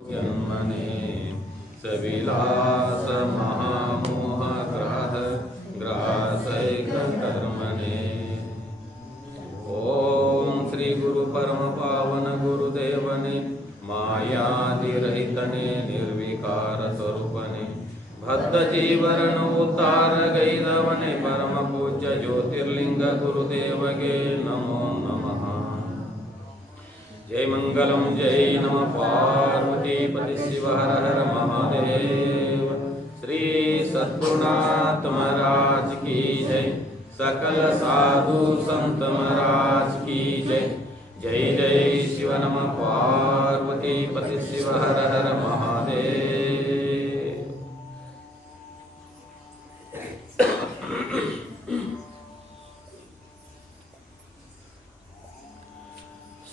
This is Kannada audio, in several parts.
जन्मने सविलास महामोह ग्रासैक कर्मणे। ओम श्री गुरु परम पावन गुरुदेवने मायादिरहितने निर्विकार स्वरूपने बद्ध जीवरण उद्धार गैदवने परम पूज्य ज्योतिर्लिंग गुरुदेवगे नमो नमः। जय मंगलम जय नमः पार्वती पति शिव हर हर महादेव। श्री सद्गुरुनाथ महाराज की जय, सकल साधु संत महाराज की जय। जय जय शिव नमः पार्वती पति शिव हर हर महादेव।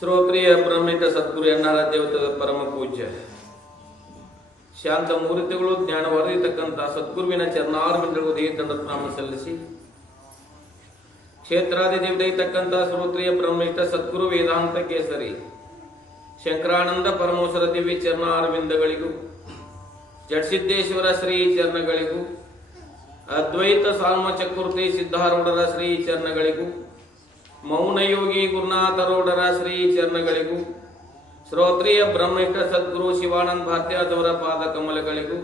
ಶ್ರೋತ್ರಿಯ ಬ್ರಹ್ಮಿಕ ಸದ್ಗುರು ಎನ್ನಾರ ದೇವತೆಗಳ ಪರಮ ಪೂಜ್ಯ ಶಾಂತ ಮೂರ್ತಿಗಳು ಜ್ಞಾನ ವರದಿತಕ್ಕಂಥ ಸದ್ಗುರುವಿನ ಚರಣಾರವಿಂದಗಳು ದಂಡನಾಮ ಸಲ್ಲಿಸಿ ಕ್ಷೇತ್ರಾದಿ ದೇವತೆಯತಕ್ಕಂಥ ಶ್ರೋತ್ರಿಯ ಬ್ರಹ್ಮಿಕ ಸದ್ಗುರು ವೇದಾಂತ ಕೇಸರಿ ಶಂಕರಾನಂದ ಪರಮೇಶ್ವರ ದಿವ್ಯ ಚರಣಾರವಿಂದಗಳಿಗೂ ಜಡಸಿದ್ದೇಶ್ವರ ಶ್ರೀ ಚರಣಗಳಿಗೂ ಅದ್ವೈತ ಸಾಲ್ಮ ಚಕ್ರವರ್ತಿ ಸಿದ್ಧಾರೂಢರ ಶ್ರೀ ಚರಣಗಳಿಗೂ ಮೌನಯೋಗಿ ಗುರುನಾಥರೋಢರ ಶ್ರೀ ಚರಣಗಳಿಗೂ ಶ್ರೋತ್ರಿಯ ಬ್ರಹ್ಮಿಷ್ಠ ಸದ್ಗುರು ಶಿವಾನಂದ ಭಾರತೀಯದವರ ಪಾದ ಕಮಲಗಳಿಗೂ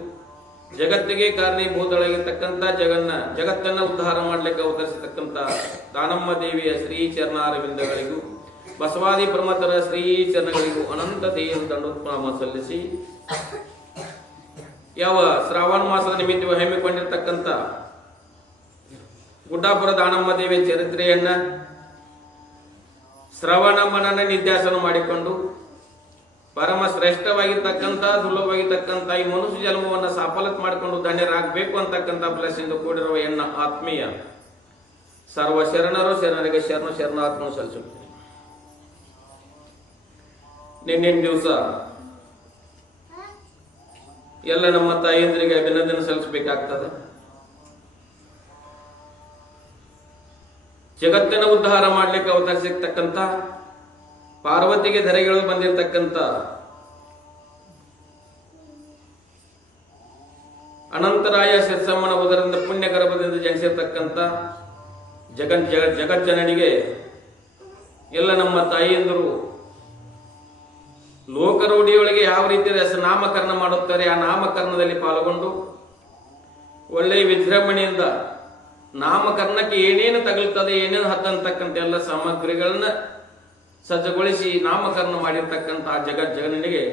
ಜಗತ್ತಿಗೆ ಕಾರಣೀಭೂತಳಾಗಿರ್ತಕ್ಕಂಥ ಜಗತ್ತನ್ನ ಉದ್ಧಾರ ಮಾಡಲಿಕ್ಕೆ ಅವತರಿಸತಕ್ಕಂಥ ದಾನಮ್ಮ ದೇವಿಯ ಶ್ರೀ ಚರಣಾರವಿಂದಗಳಿಗೂ ಬಸವಾದಿ ಪ್ರಮಥರ ಶ್ರೀ ಚರಣಗಳಿಗೂ ಅನಂತ ದೇವ ದಂಡೋತ್ಪ್ರಾಮ ಸಲ್ಲಿಸಿ ಯಾವ ಶ್ರಾವಣ ಮಾಸದ ನಿಮಿತ್ತ ಹಮ್ಮಿಕೊಂಡಿರ್ತಕ್ಕಂಥ ಗುಡ್ಡಾಪುರ ದಾನಮ್ಮ ದೇವಿಯ ಚರಿತ್ರೆಯನ್ನ ಶ್ರವಣ ಮನನ ನಿಧ್ಯಾಸನ ಮಾಡಿಕೊಂಡು ಪರಮ ಶ್ರೇಷ್ಠವಾಗಿರ್ತಕ್ಕಂಥ ದುರ್ಲಭವಾಗಿರ್ತಕ್ಕಂಥ ಈ ಮನುಷ್ಯ ಜನ್ಮವನ್ನು ಸಾಫಲ್ಯತೆ ಮಾಡಿಕೊಂಡು ಧನ್ಯರಾಗಬೇಕು ಅಂತಕ್ಕಂಥ ಪ್ಲಸ್ಸಿಂದ ಕೂಡಿರುವ ಎನ್ನ ಆತ್ಮೀಯ ಸರ್ವ ಶರಣರು ಶರಣರಿಗೆ ಶರಣಾತ್ಮ ಸಲ್ಲಿಸುತ್ತೇನೆ. ನಿನ್ನಿನ ದಿವಸ ಎಲ್ಲ ನಮ್ಮ ತಾಯಂದ್ರಿಗೆ ಅಭಿನಂದನೆ ಸಲ್ಲಿಸಬೇಕಾಗ್ತದೆ. ಜಗತ್ತಿನ ಉದ್ಧಾರ ಮಾಡಲಿಕ್ಕೆ ಅವತರಿಸಿರ್ತಕ್ಕಂಥ ಪಾರ್ವತಿಗೆ ಧರೆಗಳು ಬಂದಿರತಕ್ಕಂಥ ಅನಂತರಾಯ ಶಿರ್ಸಮ್ಮನ ಉದರದಿಂದ ಪುಣ್ಯ ಗರ್ಭದಿಂದ ಜನಿಸಿರ್ತಕ್ಕಂಥ ಜಗಜ್ಜನನಿಗೆ ಎಲ್ಲ ನಮ್ಮ ತಾಯಿಯಂದರು ಲೋಕರೂಢಿಯೊಳಗೆ ಯಾವ ರೀತಿ ನಾಮಕರಣ ಮಾಡುತ್ತಾರೆ ಆ ನಾಮಕರಣದಲ್ಲಿ ಪಾಲ್ಗೊಂಡು ಒಳ್ಳೆಯ ವಿಜೃಂಭಣೆಯಿಂದ ನಾಮಕರಣಕ್ಕೆ ಏನೇನು ತಗಲ್ತದೆ ಏನೇನು ಹತ್ತಂತಕ್ಕಂಥ ಎಲ್ಲ ಸಾಮಗ್ರಿಗಳನ್ನ ಸಜ್ಜಗೊಳಿಸಿ ನಾಮಕರಣ ಮಾಡಿರ್ತಕ್ಕಂಥ ಜಗನಿಗೆ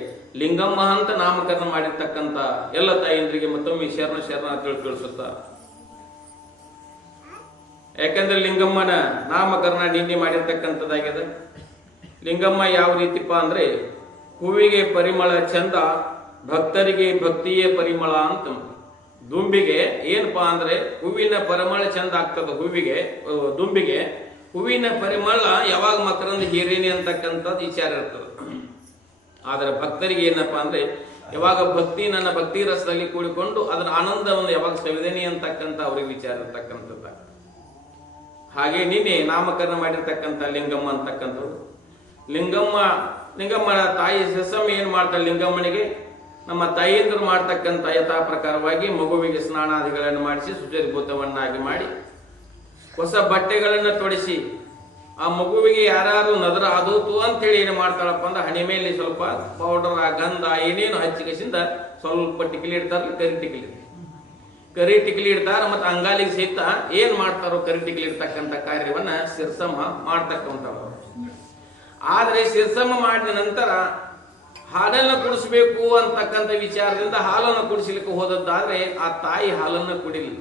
ಲಿಂಗಮ್ಮ ಅಂತ ನಾಮಕರಣ ಮಾಡಿರ್ತಕ್ಕಂಥ ಎಲ್ಲ ತಾಯಂದ್ರಿಗೆ ಮತ್ತೊಮ್ಮೆ ಶರಣ ತಿಳಿಸುತ್ತ. ಯಾಕಂದ್ರೆ ಲಿಂಗಮ್ಮನ ನಾಮಕರಣ ನಿನ್ನೆ ಮಾಡಿರ್ತಕ್ಕಂಥದ್ದಾಗಿದೆ. ಲಿಂಗಮ್ಮ ಯಾವ ರೀತಿಪ್ಪ ಅಂದ್ರೆ ಹೂವಿಗೆ ಪರಿಮಳ ಚಂದ, ಭಕ್ತರಿಗೆ ಭಕ್ತಿಯೇ ಪರಿಮಳ ಅಂತ. ದುಂಬಿಗೆ ಏನಪ್ಪಾ ಅಂದ್ರೆ ಹೂವಿನ ಪರಿಮಳ ಚಂದ ಆಗ್ತದ, ದುಂಬಿಗೆ ಹೂವಿನ ಪರಿಮಳ ಯಾವಾಗ ಮಕರಂದ ಹೀರೇನಿ ಅಂತಕ್ಕಂಥದ್ದು ವಿಚಾರ ಇರ್ತದೆ. ಆದ್ರೆ ಭಕ್ತರಿಗೆ ಏನಪ್ಪಾ ಅಂದ್ರೆ ಯಾವಾಗ ನನ್ನ ಭಕ್ತಿ ರಸದಲ್ಲಿ ಕೂಡಿಕೊಂಡು ಅದರ ಆನಂದವನ್ನು ಯಾವಾಗ ಸವಿದೇನಿ ಅಂತಕ್ಕಂಥ ಅವ್ರಿಗೆ ವಿಚಾರ ಇರ್ತಕ್ಕಂಥದ್ದು. ಹಾಗೆ ನಿನ್ನೆ ನಾಮಕರಣ ಮಾಡಿರ್ತಕ್ಕಂಥ ಲಿಂಗಮ್ಮ ಅಂತಕ್ಕಂಥದ್ದು. ಲಿಂಗಮ್ಮನ ತಾಯಿ ಸಸಮ್ಮ ಏನ್ ಮಾಡ್ತಾಳೆ, ಲಿಂಗಮ್ಮನಿಗೆ ನಮ್ಮ ತಾಯಿಯಂದರು ಮಾಡ್ತಕ್ಕಂಥ ಯಥಾ ಪ್ರಕಾರವಾಗಿ ಮಗುವಿಗೆ ಸ್ನಾನಾದಿಗಳನ್ನು ಮಾಡಿಸಿ ಸುಚರಿಭೂತವನ್ನಾಗಿ ಮಾಡಿ ಹೊಸ ಬಟ್ಟೆಗಳನ್ನು ತೊಡಿಸಿ ಆ ಮಗುವಿಗೆ ಯಾರು ನದರ ಆದೂತು ಅಂತೇಳಿ ಏನು ಮಾಡ್ತಾಳಪ್ಪ ಅಂದ್ರೆ ಹಣೆ ಮೇಲೆ ಸ್ವಲ್ಪ ಪೌಡರ್ ಗಂಧ ಏನೇನು ಹಚ್ಚಿಗೆಸಿಂದ ಸ್ವಲ್ಪ ಟಿಕ್ಲಿ ಇಡ್ತಾರಲ್ಲ, ಕರಿ ಟಿಕ್ಲಿ ಇಡ್ತಾರ. ಮತ್ತು ಅಂಗಾಲಿಗೆ ಸಹಿತ ಏನ್ ಮಾಡ್ತಾರೋ ಕರಿ ಟಿಕ್ಲಿ ಇಡ್ತಕ್ಕಂಥ ಕಾರ್ಯವನ್ನ ಶಿರ್ಸಮ್ಮ ಮಾಡ್ತಕ್ಕಂಥವ್ರು. ಆದ್ರೆ ಶಿರ್ಸಮ್ಮ ಮಾಡಿದ ನಂತರ ಹಾಲನ್ನು ಕುಡಿಸ್ಬೇಕು ಅಂತಕ್ಕಂಥ ವಿಚಾರದಿಂದ ಹಾಲನ್ನು ಕುಡಿಸಲಿಕ್ಕೆ ಹೋದದ್ದಾದ್ರೆ ಆ ತಾಯಿ ಹಾಲನ್ನು ಕುಡಿಲಿಲ್ಲ.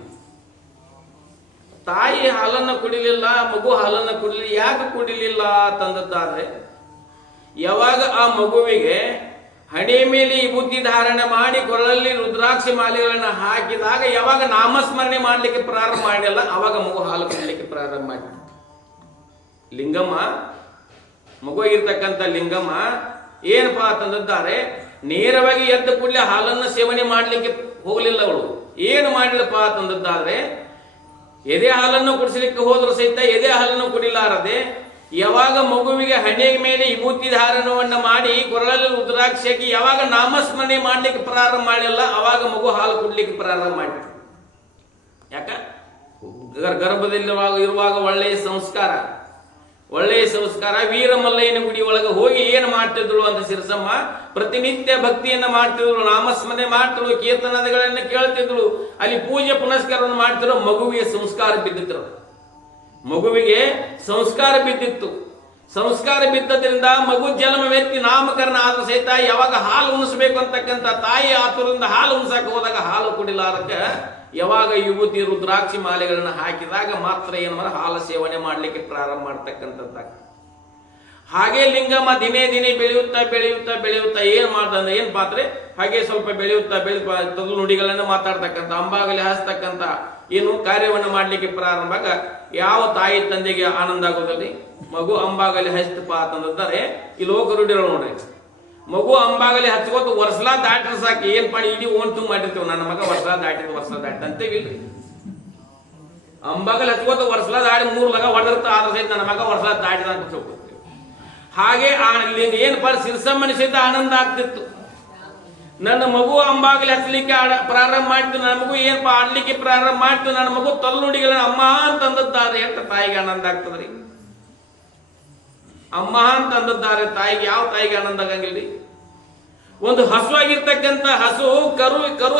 ತಾಯಿ ಹಾಲನ್ನು ಕುಡಿಲಿಲ್ಲ, ಮಗು ಹಾಲನ್ನು ಕುಡಿಲಿಲ್ಲ. ಯಾಕೆ ಕುಡಿಲಿಲ್ಲ ತಂದದ್ದಾದ್ರೆ ಯಾವಾಗ ಆ ಮಗುವಿಗೆ ಹಣೆ ಮೇಲೆ ಈ ಬುದ್ಧಿ ಧಾರಣೆ ಮಾಡಿ ಕೊರಳಲ್ಲಿ ರುದ್ರಾಕ್ಷಿ ಮಾಲೆಗಳನ್ನು ಹಾಕಿದಾಗ ಯಾವಾಗ ನಾಮಸ್ಮರಣೆ ಮಾಡ್ಲಿಕ್ಕೆ ಪ್ರಾರಂಭ ಮಾಡಿಲ್ಲ ಅವಾಗ ಮಗು ಹಾಲು ಕುಡಿಲಿಕ್ಕೆ ಪ್ರಾರಂಭ ಮಾಡಿ. ಲಿಂಗಮ್ಮ ಮಗು ಇರ್ತಕ್ಕಂಥ ಲಿಂಗಮ್ಮ ಏನಪ್ಪಾ ತಂದಿದ್ದಾರೆ, ನೇರವಾಗಿ ಎದ್ದ ಕೂಡಲೇ ಹಾಲನ್ನು ಸೇವನೆ ಮಾಡಲಿಕ್ಕೆ ಹೋಗಲಿಲ್ಲ. ಅವಳು ಏನು ಮಾಡಿಲ್ಲಪ್ಪ ತಂದದ್ದಾದ್ರೆ ಎದೆ ಹಾಲನ್ನು ಕುಡಿಸಲಿಕ್ಕೆ ಹೋದ್ರು ಸಹಿತ ಎದೆ ಹಾಲನ್ನು ಕುಡಿಲಾರದೆ ಯಾವಾಗ ಮಗುವಿಗೆ ಹಣೆಯ ಮೇಲೆ ವಿಭೂತಿ ಧಾರಣವನ್ನ ಮಾಡಿ ಕೊರಳಲ್ಲಿ ರುದ್ರಾಕ್ಷಿ ಹಾಕಿ ಯಾವಾಗ ನಾಮಸ್ಮರಣೆ ಮಾಡ್ಲಿಕ್ಕೆ ಪ್ರಾರಂಭ ಮಾಡಿಲ್ಲ ಅವಾಗ ಮಗು ಹಾಲು ಕುಡ್ಲಿಕ್ಕೆ ಪ್ರಾರಂಭ ಮಾಡಿ. ಯಾಕ ಗರ್ಭದಲ್ಲಿ ಇರುವಾಗ ಒಳ್ಳೆಯ ಸಂಸ್ಕಾರ ವೀರಮಲ್ಲಯ್ಯನ ಗುಡಿ ಒಳಗೆ ಹೋಗಿ ಏನು ಮಾಡ್ತಿದ್ರು ಅಂತ ಸಿರಸಮ್ಮ ಪ್ರತಿನಿತ್ಯ ಭಕ್ತಿಯನ್ನ ಮಾಡ್ತಿದ್ರು, ನಾಮಸ್ಮರಣೆ ಮಾಡ್ತಿದ್ರು, ಕೀರ್ತನಗಳನ್ನ ಕೇಳ್ತಿದ್ರು, ಅಲ್ಲಿ ಪೂಜೆ ಪುನಸ್ಕಾರವನ್ನು ಮಾಡ್ತಿದ್ರು. ಮಗುವಿಗೆ ಸಂಸ್ಕಾರ ಬಿದ್ದಿತ್ತು. ಸಂಸ್ಕಾರ ಬಿದ್ದದ್ರಿಂದ ಮಗು ಜನ್ಮವೆತ್ತಿ ನಾಮಕರಣ ಆದ್ರೂ ಸಹಿತ ಯಾವಾಗ ಹಾಲು ಉಣಿಸ್ಬೇಕು ಅಂತಕ್ಕಂಥ ತಾಯಿ ಆತುರದಿಂದ ಹಾಲು ಉಣಿಸಕ್ಕೆ ಹೋದಾಗ ಹಾಲು ಕುಡಿಲಾರಕ್ಕ ಯಾವಾಗ ವಿಭೂತಿ ರುದ್ರಾಕ್ಷಿ ಮಾಲೆಗಳನ್ನ ಹಾಕಿದಾಗ ಮಾತ್ರ ಏನು ಹಾಲು ಸೇವನೆ ಮಾಡ್ಲಿಕ್ಕೆ ಪ್ರಾರಂಭ ಮಾಡ್ತಕ್ಕಂಥದ್ದ. ಹಾಗೆ ಲಿಂಗಮ್ಮ ದಿನೇ ಬೆಳೆಯುತ್ತಾ ಏನ್ ಮಾಡ್ದಂದ್ರೆ ಏನ್ ಪಾತ್ರೆ ಹಾಗೆ ಸ್ವಲ್ಪ ಬೆಳೆಯುತ್ತಾ ತದು ನುಡಿಗಳನ್ನ ಮಾತಾಡ್ತಕ್ಕಂಥ ಅಂಬಾಗಲಿ ಹಾಸ್ತಕ್ಕಂಥ ಏನು ಕಾರ್ಯವನ್ನು ಮಾಡ್ಲಿಕ್ಕೆ ಪ್ರಾರಂಭ. ಯಾವ ತಾಯಿ ತಂದೆಗೆ ಆನಂದ ಆಗೋದಲ್ಲಿ ಮಗು ಅಂಬಾಗಲಿ ಹಸ್ತಪ್ಪ ಅಂತಂದರೆ ಈ ಲೋಕ ರೂಢಿಗಳು ನೋಡ್ರಿ, ಮಗು ಅಂಬಾಗಲಿ ಹಚ್ಕೋತ ವರ್ಷಲಾ ದಾಟ್ರ ಸಾಕು ಏನ್ ಮಾಡಿ ಇಡೀ ಓಣ್ತು ಮಾಡಿರ್ತೇವೆ. ನನ್ನ ಮಗ ವರ್ಷಲಾ ದಾಟಿದ ಅಂತೇವಿಲ್ರಿ. ಅಂಬಾಗಲಿ ಹಚ್ಕೋತ ವರ್ಷಲಾ ದಾಡಿ 3 ಲಗ ಹೊಡೆದಿರ್ತ ಆದ್ರ ಸಹಿತ ನನ್ನ ಮಗ ವರ್ಷಲಾ ದಾಟಿದ ಅಂತ ಹೋಗ್ತೀವಿ. ಹಾಗೆ ಏನ್ ಸಿರಸಮ್ಮನ ಸಹಿತ ಆನಂದ ಆಗ್ತಿತ್ತು. ನನ್ನ ಮಗು ಅಂಬಾಗಲಿ ಹಚ್ಚಲಿಕ್ಕೆ ಪ್ರಾರಂಭ ಮಾಡ್ತು, ನನ್ನ ಮಗು ಏನಪ್ಪ ಆಡ್ಲಿಕ್ಕೆ ಪ್ರಾರಂಭ ಮಾಡ್ತು, ನನ್ನ ಮಗು ತಲೆನುಡಿಗಳನ್ನ ಅಮ್ಮ ಅಂತಂದದ್ದಾರೆ ಅಂತ ತಾಯಿಗೆ ಆನಂದ ಆಗ್ತದ್ರಿ. ಅಮ್ಮ ಅಂತ ಅಂದದ್ದಾರೆ ತಾಯಿಗೆ. ಯಾವ ತಾಯಿಗೆ ಆನಂದ ಆಗಂಗಿಲ್ರಿ? ಒಂದು ಹಸು ಕರು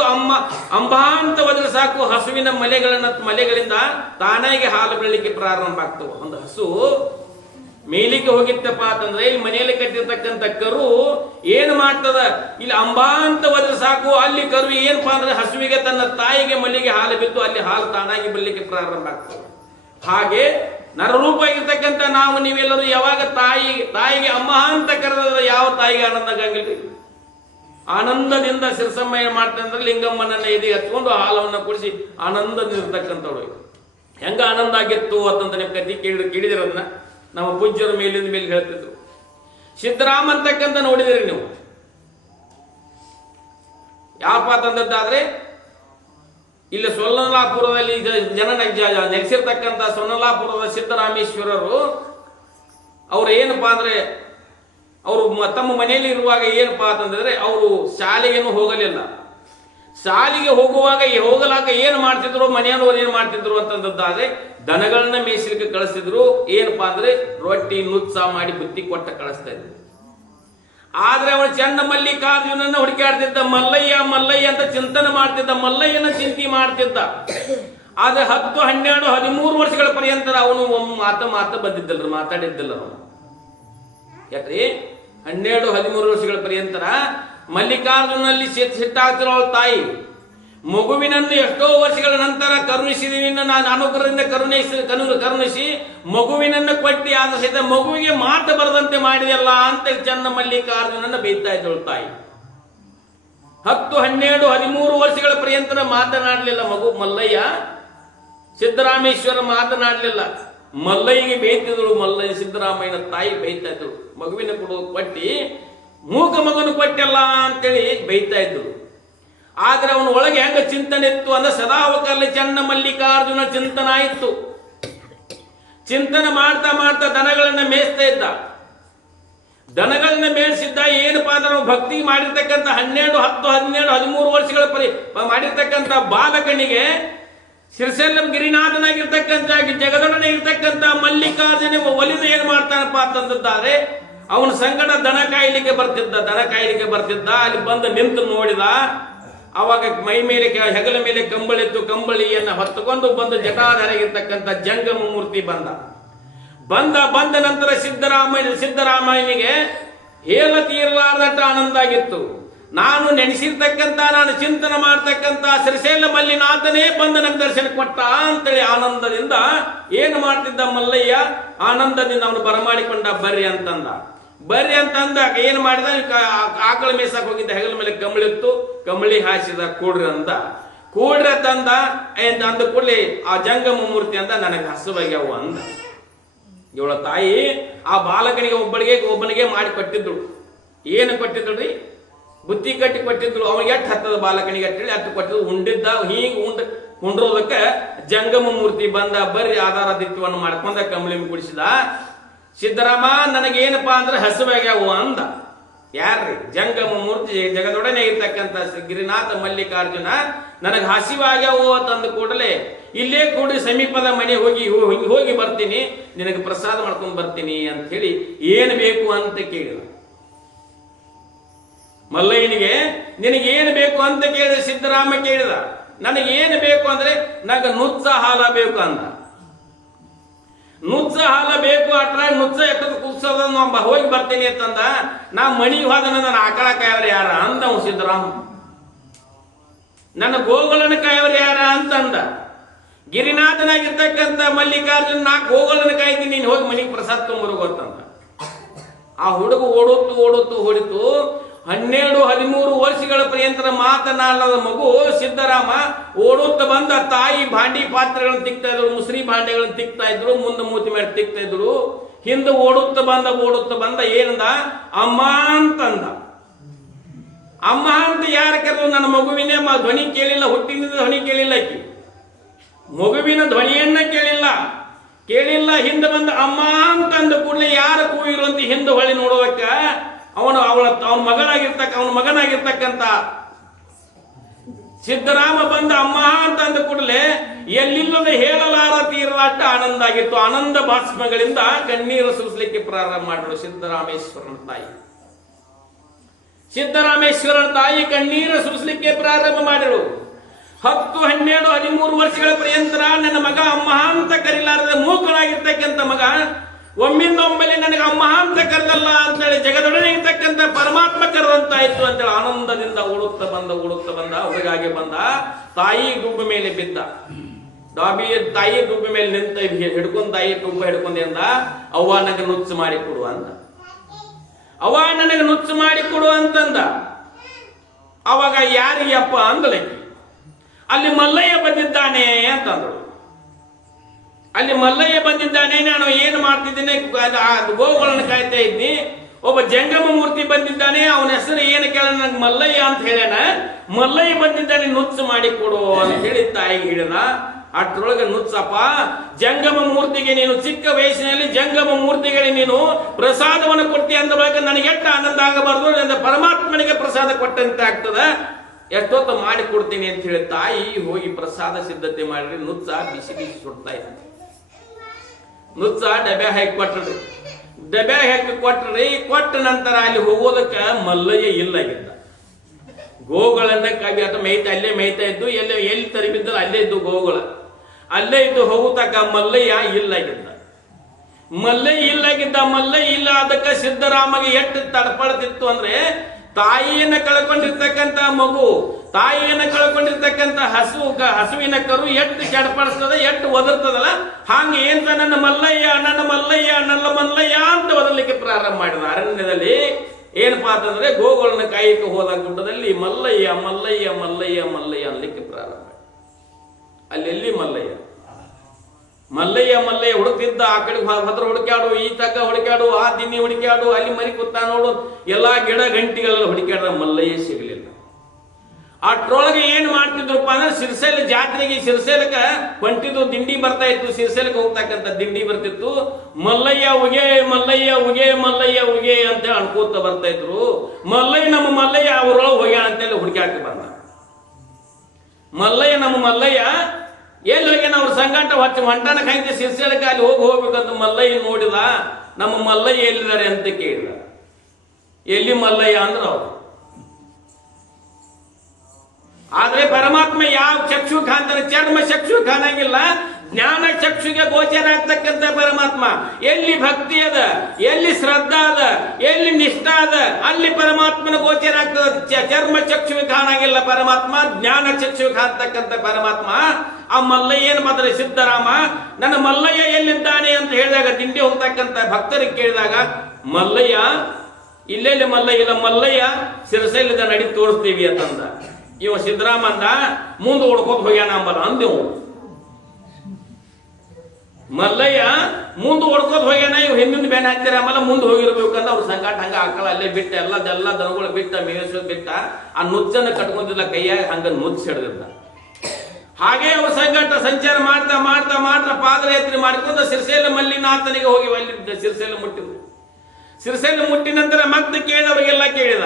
ಅಂಬ ಅಂತ ಹೋದ್ರೆ ಸಾಕು, ಹಸುವಿನ ಮಲೆಗಳಿಂದ ತಾನಾಗಿ ಹಾಲು ಬೆಳಲಿಕ್ಕೆ ಪ್ರಾರಂಭ ಆಗ್ತವೆ. ಒಂದು ಹಸು ಮೇಲಿಕ್ಕೆ ಹೋಗಿತ್ತಪ್ಪ ಅಂತಂದ್ರೆ ಇಲ್ಲಿ ಮನೆಯಲ್ಲಿ ಕಟ್ಟಿರ್ತಕ್ಕಂಥ ಕರು ಏನ್ ಮಾಡ್ತದ, ಇಲ್ಲಿ ಅಂಬಾ ಅಂತ ಹೋದ್ರೆ ಸಾಕು, ಅಲ್ಲಿ ಕರು ಏನಪ್ಪಾ ಅಂದ್ರೆ ಹಸುವಿಗೆ ತನ್ನ ತಾಯಿಗೆ ಮಲ್ಲಿಗೆ ಹಾಲು ಬಿದ್ದು ಅಲ್ಲಿ ಹಾಲು ತಾನಾಗಿ ಬರಲಿಕ್ಕೆ ಪ್ರಾರಂಭ ಆಗ್ತದೆ. ಹಾಗೆ ನರರೂಪ ಆಗಿರ್ತಕ್ಕಂಥ ನಾವು ನೀವೆಲ್ಲರೂ ಯಾವಾಗ ತಾಯಿಗೆ ಅಮ್ಮ ಅಂತ ಕರೆದ ಯಾವ ತಾಯಿಗೆ ಆನಂದ ಆಗಂಗಿಲ್ರಿ? ಆನಂದದಿಂದ ಸಿರಸಮ್ಮ ಏನ್ ಮಾಡ್ತಾರೆ ಅಂದ್ರೆ ಲಿಂಗಮ್ಮನನ್ನ ಎದೆ ಹತ್ಕೊಂಡು ಹಾಲವನ್ನು ಕುಡಿಸಿ ಆನಂದದಿಂದಿರ್ತಕ್ಕಂಥವ್ರು. ಹೆಂಗ ಆನಂದ ಆಗಿತ್ತು ಅಂತಂತ ನೀವು ಕತಿ ಕೇಳಿದಿರೋದನ್ನ ನಮ್ಮ ಪೂಜ್ಯರ ಮೇಲೆ ಹೇಳ್ತಿದ್ರು. ಸಿದ್ದರಾಮ ಅಂತಕ್ಕಂಥ ನೋಡಿದಿರಿ ನೀವು? ಯಾಪ ತಂದದ್ದಾದ್ರೆ ಇಲ್ಲಿ ಸೊನ್ನಲಾಪುರದಲ್ಲಿ ನೆಲೆಸಿರ್ತಕ್ಕಂಥ ಸೊನ್ನಲಾಪುರದ ಸಿದ್ದರಾಮೇಶ್ವರರು ಅವ್ರು ಏನಪ್ಪಾ ಅಂದ್ರೆ ಅವರು ತಮ್ಮ ಮನೆಯಲ್ಲಿ ಇರುವಾಗ ಏನಪ್ಪಾ ಅಂತಂದ್ರೆ ಅವರು ಶಾಲೆಗೇನು ಹೋಗಲಿಲ್ಲ. ಶಾಲೆಗೆ ಹೋಗಲಾಕ ಏನ್ ಮಾಡ್ತಿದ್ರು, ಮನೆಯವರು ಏನ್ ಮಾಡ್ತಿದ್ರು ಅಂತಂದಾದ್ರೆ ದನಗಳನ್ನ ಮೇಯಿಸಲಿಕ್ಕೆ ಕಳಿಸ್ತಿದ್ರು. ಏನಪ್ಪಾ ಅಂದ್ರೆ ರೊಟ್ಟಿ ನುಚ್ಚ ಮಾಡಿ ಬುತ್ತಿ ಕೊಟ್ಟ ಕಳಿಸ್ತಾ ಇದ್ರು. ಆದ್ರೆ ಅವನು ಚಂದ ಮಲ್ಲಿಕಾರ್ಜುನನ್ನ ಹುಡುಕಾಡ್ತಿದ್ದ, ಮಲ್ಲಯ್ಯ ಅಂತ ಚಿಂತನೆ ಮಾಡ್ತಿದ್ದ, ಮಲ್ಲಯ್ಯನ ಚಿಂತೆ ಮಾಡ್ತಿದ್ದ. ಆದ್ರೆ 10, 12, 13 ವರ್ಷಗಳ ಪರ್ಯಂತರ ಅವನು ಮಾತಾಡಿದ್ದಿಲ್ಲ ಅವನು. ಯಾಕ್ರಿ 12, 13 ವರ್ಷಗಳ ಪರ್ಯಂತರ ಮಲ್ಲಿಕಾರ್ಜುನಲ್ಲಿ ಸಿಟ್ಟಾಗ್ತಿರೋ ತಾಯಿ ಮಗುವಿನನ್ನು ಎಷ್ಟೋ ವರ್ಷಗಳ ನಂತರ ಕರುಣಿಸಿದೀನಿ ನಾನು ಅನುಗ್ರಹದಿಂದ ಕರುಣಿಸಿ ಮಗುವಿನನ್ನು ಕೊಟ್ಟಿ ಆದ ಸಹಿತ ಮಗುವಿಗೆ ಮಾತು ಬರದಂತೆ ಮಾಡಿದೆಲ್ಲ ಅಂತ ಚನ್ನ ಮಲ್ಲಿಕಾರ್ಜುನನ್ನ ಬೈತಾ ಇದ್ದಳು ತಾಯಿ. 10, 12, 13 ವರ್ಷಗಳ ಪರ್ಯಂತರ ಮಾತನಾಡಲಿಲ್ಲ ಮಲ್ಲಯ್ಯ. ಸಿದ್ದರಾಮೇಶ್ವರ ಮಾತನಾಡಲಿಲ್ಲ. ಮಲ್ಲಯ್ಯಗೆ ಬೈತಿದ್ದಳು. ಸಿದ್ದರಾಮಯ್ಯನ ತಾಯಿ ಬೈತಾ ಇದ್ದಳು. ಮಗುವಿನ ಕೊಟ್ಟಿ ಮೂಕ ಮಗನು ಕೊಟ್ಟಲ್ಲ ಅಂತೇಳಿ ಬೈತಾ ಇದ್ದಳು. ಆದ್ರೆ ಅವನ ಒಳಗೆ ಹೆಂಗ ಚಿಂತನೆ ಇತ್ತು ಅಂದ್ರೆ ಸದಾವಕಲ್ಲಿ ಚನ್ನ ಮಲ್ಲಿಕಾರ್ಜುನ ಚಿಂತನ ಇತ್ತು. ಚಿಂತನೆ ಮಾಡ್ತಾ ದನಗಳನ್ನ ಮೇಯಿಸ್ತಾ ಇದ್ದ. ದನಗಳನ್ನ ಮೇಯಿಸಿದ್ದ. ಏನಪ್ಪಾ ಅಂದ್ರೆ ನಾವು ಭಕ್ತಿ ಮಾಡಿರ್ತಕ್ಕಂಥ 12, 10, 12, 13 ವರ್ಷಗಳ ಮಾಡಿರ್ತಕ್ಕಂಥ ಬಾಲಕನಿಗೆ ಸಿರಿಸೆಲ್ಲಂ ಗಿರಿನಾಥನಾಗಿರ್ತಕ್ಕಂಥ ಜಗದೊಡನಾಗಿರ್ತಕ್ಕಂಥ ಮಲ್ಲಿಕಾರ್ಜುನ ಒಲಿದು ಏನ್ ಮಾಡ್ತಾನಪ್ಪ ಅಂತಂದಿದ್ದಾರೆ. ಅವನ ಸಂಗಡ ದನ ಕಾಯ್ಲಿಕ್ಕೆ ಬರ್ತಿದ್ದ. ಅಲ್ಲಿ ಬಂದು ನಿಂತು ನೋಡಿದ. ಅವಾಗ ಮೈ ಮೇಲೆ ಹೆಗಲ ಮೇಲೆ ಕಂಬಳಿತ್ತು. ಕಂಬಳಿಯನ್ನ ಹೊತ್ತುಕೊಂಡು ಬಂದು ಜಟಾಧಾರಿಗಿರ್ತಕ್ಕಂಥ ಜಂಗಮ ಮೂರ್ತಿ ಬಂದ ನಂತರ ಸಿದ್ದರಾಮಯ್ಯನಿಗೆ ಹೇಳ ತೀರಲಾರದಟ್ಟ ಆನಂದ ಆಗಿತ್ತು. ನಾನು ನೆನೆಸಿರ್ತಕ್ಕಂಥ ನಾನು ಚಿಂತನೆ ಮಾಡ್ತಕ್ಕಂಥ ಶ್ರೀಶೈಲ ಮಲ್ಲಿನಾಥನೇ ಬಂದ ನಂಗೆ ದರ್ಶನ ಕೊಟ್ಟ ಅಂತೇಳಿ ಆನಂದದಿಂದ ಏನು ಮಾಡ್ತಿದ್ದ ಮಲ್ಲಯ್ಯ, ಆನಂದದಿಂದ ಅವನು ಬರಮಾಡಿಕೊಂಡ ಬರ್ರಿ ಅಂತಂದಾಗ ಏನು ಮಾಡಿದ, ಆಕಳ ಮೇಸಕ್ ಹೋಗಿದ್ದ. ಹೆಗಲ ಮೇಲೆ ಕಂಬಳಿತ್ತು. ಕಂಬಳಿ ಹಾಸಿದ ಕೂಡ್ರ ತಂದ ಅಂದ ಕೂಡಲೇ ಆ ಜಂಗಮ ಮೂರ್ತಿ ಅಂತ ನನಗೆ ಹಸುವಾಗ್ಯಾವ ಅಂದ. ಇವಳ ತಾಯಿ ಆ ಬಾಲಕನಿಗೆ ಒಬ್ಬನಿಗೆ ಮಾಡಿ ಕೊಟ್ಟಿದ್ರು. ಏನು ಕೊಟ್ಟಿದ್ರಿ? ಬುತ್ತಿ ಕಟ್ಟಿ ಕೊಟ್ಟಿದ್ರು. ಅವನಿಗೆ ಎಟ್ಟು ಹತ್ತದ ಬಾಲಕನಿಗೆ ಅಟ್ಟೇಳಿ ಅಟ್ಟು ಕೊಟ್ಟಿದ್ರು. ಉಂಡಿದ್ದ. ಉಂಡ್ರೋದಕ್ಕೆ ಜಂಗಮ ಮೂರ್ತಿ ಬಂದ. ಬರ್ರಿ ಆಧಾರ ದಿತ್ವವನ್ನು ಮಾಡ್ಕೊಂಡ ಕಂಬಳಿ ಕುಡಿಸಿದ. ಸಿದ್ದರಾಮ ನನಗೇನಪ್ಪಾ ಅಂದ್ರೆ ಹಸುವಾಗ್ಯಾವು ಅಂದ. ಯಾರ್ರಿ? ಜಂಗಮ ಮೂರ್ತಿ ಜಗದೊಡನೆ ಇರ್ತಕ್ಕಂಥ ಗಿರಿನಾಥ ಮಲ್ಲಿಕಾರ್ಜುನ ನನಗೆ ಹಸಿವಾಗ್ಯಾವು ಅಂತಂದ ಕೂಡಲೇ ಇಲ್ಲೇ ಕೂಡಿ ಸಮೀಪದ ಮನೆ ಹೋಗಿ ಬರ್ತೀನಿ, ನಿನಗೆ ಪ್ರಸಾದ ಮಾಡ್ಕೊಂಡು ಬರ್ತೀನಿ ಅಂತ ಹೇಳಿ ಏನು ಬೇಕು ಅಂತ ಕೇಳಿದ. ಮಲ್ಲಯ್ಯನಿಗೆ ನಿನಗೇನು ಬೇಕು ಅಂತ ಕೇಳಿದ. ಸಿದ್ದರಾಮ ಕೇಳಿದ, ನನಗೇನು ಬೇಕು ಅಂದ್ರೆ ನನಗೆ ನುಚ್ಚ ಹಾಲ ಬೇಕು ಅಂದ. ನುಚ್ಚ ಹಾಲ ಬೇಕು ಅಟ್ರ ನುಚ್ಚ ಎಟ್ಟದ ಕುಸದ ಹೋಗಿ ಬರ್ತೀನಿ ಅಂತಂದ. ನಾ ಮಣಿಗೆ ಹೋದ ನನ್ನ ಆಕಳ ಕಾಯವ್ರ ಯಾರ ಅಂದ ಅವ್ ಸಿದ್ದರಾಮ. ನನ್ನ ಗೋಗಳನ್ನ ಕಾಯವ್ರ ಯಾರ ಅಂತಂದ. ಗಿರಿನಾಥನಾಗಿರ್ತಕ್ಕಂಥ ಮಲ್ಲಿಕಾರ್ಜುನ ನಾ ಗೋಗಳನ್ನ ಕಾಯ್ತೀನಿ, ನೀನು ಹೋಗಿ ಮಣಿಗೆ ಪ್ರಸಾದ ತುಂಬರು ಗೊತ್ತಂದ. ಆ ಹುಡುಗ ಓಡುತ್ತು ಹೊಡಿತು. 12-13 ವರ್ಷಗಳ ಪರ್ಯಂತರ ಮಾತನಾಡದ ಮಗು ಸಿದ್ದರಾಮ ಓಡುತ್ತ ಬಂದ. ತಾಯಿ ಭಾಂಡಿ ಪಾತ್ರೆಗಳನ್ನು ತಿಕ್ತಾ ಇದ್ರು, ಮುಸ್ರಿ ಭಾಂಡೆಗಳನ್ನು ತಿಕ್ತಾ ಇದ್ರು, ಮುಂದೆ ಮೂತಿ ಮೇಲೆ ತಿಕ್ತಾ ಇದ್ರು. ಹಿಂದೆ ಓಡುತ್ತ ಬಂದ ಏನಂದ? ಅಮ್ಮ ಅಂತಂದ. ಅಮ್ಮ ಅಂತ ಯಾರ ಕರೆದು? ನನ್ನ ಮಗುವಿನ ಧ್ವನಿ ಕೇಳಿಲ್ಲ, ಹುಟ್ಟಿನಿಂದ ಧ್ವನಿ ಕೇಳಿಲ್ಲ. ಆಕಿ ಮಗುವಿನ ಧ್ವನಿಯನ್ನ ಕೇಳಿಲ್ಲ. ಹಿಂದೆ ಬಂದ ಅಮ್ಮ ಅಂತಂದ ಕೂಡಲೇ ಯಾರ ಕೂಗಿರು ಅಂತ ಹಿಂದೆ ಹೊಳಿ ನೋಡುವಕ್ಕ ಅವನ ಮಗನಾಗಿರ್ತಕ್ಕಂಥ ಸಿದ್ದರಾಮ ಬಂದ ಅಮ್ಮ ಅಂತ ಅಂದ ಕೂಡಲೇ ಎಲ್ಲಿಲ್ಲದೆ ಹೇಳಲಾರ ತೀರಲಾಟ ಆನಂದ ಆಗಿತ್ತು. ಆನಂದ ಬಾಷ್ಪಗಳಿಂದ ಕಣ್ಣೀರು ಸುರಿಸಲಿಕ್ಕೆ ಪ್ರಾರಂಭ ಮಾಡಿದ್ರು ಸಿದ್ದರಾಮೇಶ್ವರನ ತಾಯಿ ಕಣ್ಣೀರು ಸುರಿಸಲಿಕ್ಕೆ ಪ್ರಾರಂಭ ಮಾಡಿರು. 10, 12, 13 ವರ್ಷಗಳ ಪರ್ಯಂತರ ನನ್ನ ಮಗ ಅಮ್ಮ ಅಂತ ಕರೀಲಾರದ ಮೂಕನಾಗಿರ್ತಕ್ಕಂಥ ಮಗ ಒಮ್ಮಿಂದೊಮ್ಮೆಲೆ ನನಗೆ ಅಮ್ಮ ಅಂತ ಕರೆದಲ್ಲ ಅಂತೇಳಿ ಜಗದೊಡನೆ ಇರ್ತಕ್ಕಂಥ ಪರಮಾತ್ಮ ಕರೆದಂತಾಯ್ತು ಅಂತೇಳಿ ಆನಂದದಿಂದ ಓಡುತ್ತ ಬಂದ ಅವರಿಗಾಗಿ ಬಂದ. ತಾಯಿ ದುಬ್ಬ ಮೇಲೆ ಬಿದ್ದ. ತಾಯಿ ದುಬ್ಬ ಮೇಲೆ ನಿಂತ ಹಿಡ್ಕೊಂಡ್ ತಾಯಿ ದುಬ್ಬ ಹಿಡ್ಕೊಂಡೆಂದ, ಅವ್ವ ನನಗೆ ನುಚ್ಚು ಮಾಡಿ ಕೊಡು ಅಂದ. ಅವ್ವ ನನಗೆ ನುಚ್ಚು ಮಾಡಿ ಕೊಡು ಅಂತಂದ. ಅವಾಗ ಯಾರಿಗಪ್ಪ ಅಂದಲಕ್ಕಿ. ಅಲ್ಲಿ ಮಲ್ಲಯ್ಯ ಬಂದಿದ್ದಾನೆ ಅಂತಂದ್ರು. ಅಲ್ಲಿ ಮಲ್ಲಯ್ಯ ಬಂದಿದ್ದಾನೆ, ನಾನು ಏನು ಮಾಡ್ತಿದ್ದೇನೆ? ಗೋವುಗಳನ್ನು ಕಾಯ್ತಾ ಇದ್ನಿ. ಒಬ್ಬ ಜಂಗಮ ಮೂರ್ತಿ ಬಂದಿದ್ದಾನೆ, ಅವನ ಹೆಸರು ಏನು ಕೇಳ? ನನಗೆ ಮಲ್ಲಯ್ಯ ಅಂತ ಹೇಳ್ಯಾನ. ಮಲ್ಲಯ್ಯ ಬಂದಿದ್ದಾನೆ, ನುಚ್ಚು ಮಾಡಿ ಕೊಡು ಅಂತ ಹೇಳಿ ತಾಯಿಗೆ ಹೇಳಿದ. ಅಷ್ಟರೊಳಗೆ ನುಚ್ಚಪ್ಪ, ಜಂಗಮ ಮೂರ್ತಿಗೆ ನೀನು ಚಿಕ್ಕ ವಯಸ್ಸಿನಲ್ಲಿ ಜಂಗಮ ಮೂರ್ತಿಗಳಿಗೆ ನೀನು ಪ್ರಸಾದವನ್ನು ಕೊಡ್ತಿ ಅಂದ ಬಳಿಕ ನನಗೆ ಎಷ್ಟು ಆನಂದ ಆಗಬಾರ್ದು, ಪರಮಾತ್ಮನಿಗೆ ಪ್ರಸಾದ ಕೊಟ್ಟಂತೆ ಆಗ್ತದ, ಎಷ್ಟೊತ್ತು ಮಾಡಿ ಕೊಡ್ತೀನಿ ಅಂತ ಹೇಳಿ ತಾಯಿ ಹೋಗಿ ಪ್ರಸಾದ ಸಿದ್ಧತೆ ಮಾಡಿರಿ. ನುಚ್ಚ ಬಿಸಿ ಸುಡ್ತಾ ಇದ್ದ. ನುಚ್ಚ ಡಬ್ಬೆ ಹಾಕಿ ಕೊಟ್ರಿ. ಕೊಟ್ಟ ನಂತರ ಅಲ್ಲಿ ಹೋಗೋದಕ್ಕ ಮಲ್ಲಯ್ಯ ಇಲ್ಲಾಗಿದ್ದ. ಗೋಗಳನ್ನ ಅಲ್ಲೇ ಮೇಯ್ತಾ ಇದ್ದು, ಎಲ್ಲಿ ತರಿಬಿದ್ದ ಅಲ್ಲೇ ಇದ್ದು ಗೋಗಳು ಅಲ್ಲೇ ಇದ್ದು ಹೋಗುತ್ತಕ್ಕ ಮಲ್ಲಯ್ಯ ಇಲ್ಲಾಗಿದ್ದ. ಮಲ್ಲಯ್ಯ ಇಲ್ಲ. ಅದಕ್ಕೆ ಸಿದ್ದರಾಮಗೆ ಎಷ್ಟು ತಡಪಡ್ತಿತ್ತು ಅಂದ್ರೆ, ತಾಯಿಯನ್ನ ಕಳ್ಕೊಂಡಿರ್ತಕ್ಕಂಥ ಮಗು, ತಾಯಿಯನ್ನ ಕಳ್ಕೊಂಡಿರ್ತಕ್ಕಂಥ ಹಸುವಿನ ಕರು ಎಷ್ಟು ಚಡಪಡಿಸ್ತದ, ಎಷ್ಟು ಒದರ್ತದಲ್ಲ, ಹಾಗೆ ಏನ್ ನನ್ನ ಮಲ್ಲಯ್ಯ ಅಂತ ಒದರ್ಲಿಕ್ಕೆ ಪ್ರಾರಂಭ ಮಾಡಿದ. ಅರಣ್ಯದಲ್ಲಿ ಏನಪ್ಪಾ ಅಂತಂದ್ರೆ ಗೋಗಳನ್ನ ಕಾಯಕ್ಕೆ ಹೋದ ಗುಡ್ಡದಲ್ಲಿ ಮಲ್ಲಯ್ಯ ಅನ್ಲಿಕ್ಕೆ ಪ್ರಾರಂಭ. ಅಲ್ಲೆಲ್ಲಿ ಮಲ್ಲಯ್ಯ ಹುಡುಕ್ತಿದ್ದ. ಆ ಕಡೆ ಭದ್ರ ಹುಡುಕ್ಯಾಡು, ಈ ತಕ್ಕ ಹುಡುಕ್ಯಾಡು, ಆ ದಿನ್ನಿ ಹುಡುಕ್ಯಾಡು, ಅಲ್ಲಿ ಮರಿ ಕೂತ ನೋಡು, ಎಲ್ಲಾ ಗಿಡ ಗಂಟಿಗಳೆಲ್ಲ ಹುಡುಕ್ಯಾಡ, ಮಲ್ಲಯ್ಯ ಸಿಗಲಿಲ್ಲ. ಅಷ್ಟ್ರೊಳಗೆ ಏನ್ ಮಾಡ್ತಿದ್ರಪ್ಪ ಅಂದ್ರೆ ಸಿರ್ಸೇಲ ಜಾತ್ರೆಗೆ ಸಿರ್ಸೇಲಕ್ಕ ಹೊಂಟಿದ್ದು ದಿಂಡಿ ಬರ್ತಾ ಇತ್ತು. ಸಿರ್ಸೇಲಕ್ಕೆ ಹೋಗ್ತಕ್ಕಂಥ ದಿಂಡಿ ಬರ್ತಿತ್ತು. ಮಲ್ಲಯ್ಯ ಉಗೆ ಅಂತೇಳಿ ಅನ್ಕೋತ ಬರ್ತಾ ಇದ್ರು. ನಮ್ಮ ಮಲ್ಲಯ್ಯ ಅವರೊಳಗೆ ಹೋಗ್ಯಾಣ ಅಂತೇಳಿ ಹುಡುಕ್ಯಾಕ ಬಂದ. ನಮ್ಮ ಮಲ್ಲಯ್ಯ ಎಲ್ಲಿ ಹೋಗ್ಯಾನ? ಅವ್ರ ಸಂಗಾಟ ಹೊಂಟಾನ ಕಾಯ್ತು ಸಿರ್ಸೇಲಕ್ಕೆ ಅಲ್ಲಿ ಹೋಗ್ಬೇಕಂತ ಮಲ್ಲಯ್ಯ ನೋಡಿದ. ನಮ್ಮ ಮಲ್ಲಯ್ಯ ಎಲ್ಲಿದ್ದಾರೆ ಅಂತ ಕೇಳಿದ. ಎಲ್ಲಿ ಮಲ್ಲಯ್ಯ ಅಂದ್ರೆ ಅವ್ರು. ಆದ್ರೆ ಪರಮಾತ್ಮ ಯಾವ ಚಕ್ಷು ಕಾಂತಾನೆ? ಚರ್ಮ ಚಕ್ಷು ಕಾಣಂಗಿಲ್ಲ, ಜ್ಞಾನ ಚಕ್ಷುಗೆ ಗೋಚರ ಆಗ್ತಕ್ಕಂಥ ಪರಮಾತ್ಮ. ಎಲ್ಲಿ ಭಕ್ತಿ ಅದ, ಎಲ್ಲಿ ಶ್ರದ್ಧಾ ಅದ, ಎಲ್ಲಿ ನಿಷ್ಠಾ ಅದ, ಅಲ್ಲಿ ಪರಮಾತ್ಮನ ಗೋಚರ ಆಗ್ತದ. ಚರ್ಮ ಚಕ್ಷುಗೆ ಕಾಣಂಗಿಲ್ಲ ಪರಮಾತ್ಮ, ಜ್ಞಾನ ಚಕ್ಷುಗೆ ಕಾಣ್ತಕ್ಕಂಥ ಪರಮಾತ್ಮ. ಆ ಮಲ್ಲಯ್ಯ ಏನ್ ಮಾತ್ರ ಸಿದ್ದರಾಮ ನನ್ನ ಮಲ್ಲಯ್ಯ ಎಲ್ಲಿದ್ದಾನೆ ಅಂತ ಹೇಳಿದಾಗ, ದಿಂಡಿ ಹೋಗ್ತಕ್ಕಂಥ ಭಕ್ತರಿಗೆ ಕೇಳಿದಾಗ, ಮಲ್ಲಯ್ಯ ಇಲ್ಲೆಲ್ಲಿ ಮಲ್ಲಯ್ಯ ಸಿರಸೆಲ್ಲಿದ್ದ ನಡಿ ತೋರಿಸ್ತೀವಿ ಅಂತಂದ. ಇವ ಸಿದ್ದರಾಮ ಅಂದ, ಮುಂದೆ ಓಡ್ಕೋತ ಹೋಗ್ಯಾನ ಅಂಬಲ್ಲ ಅಂದೆವು. ಮಲ್ಲಯ್ಯ ಮುಂದೆ ಓಡ್ಕೋತ ಹೋಗ್ಯಾನ, ಇವ್ ಹಿಂದಿನ ಬೇನೆ ಹಾಕ್ತಾರೆ ಆಮೇಲೆ ಮುಂದೆ ಹೋಗಿರ್ಬೇಕಂದ ಅವ್ರ ಸಂಗಾಟ ಹಂಗ ಆಕಳ ಅಲ್ಲೇ ಬಿಟ್ಟ, ಎಲ್ಲ ದನಗಳು ಬಿಟ್ಟ, ಮೇಯಿಸೋದ್ ಬಿಟ್ಟ. ಆ ನುಚ್ಚನ್ನ ಕಟ್ಕೊಂಡಿಲ್ಲ ಕೈಯಾಗ, ಹಂಗ ನುಚ್ಚ ಹಿಡ್ದಿದ್ದ. ಹಾಗೆ ಅವ್ರ ಸಂಘಟ ಸಂಚಾರ ಮಾಡ್ತಾ ಮಾಡ್ತಾ ಮಾಡ್ತಾ ಪಾದಯಾತ್ರೆ ಮಾಡಿಕೊಂಡು ಸಿರಿಸೇಲ ಮಲ್ಲಿನಾಥನಿಗೆ ಹೋಗಿ ಅಲ್ಲಿ ಸಿರಿಸೇಲ ಮುಟ್ಟಿದ್ರು. ಸಿರಿಸೇಲ ಮುಟ್ಟಿದ ನಂತರ ಮತ್ತೆ ಕೇಳಿದವರಿಗೆಲ್ಲ ಕೇಳಿದ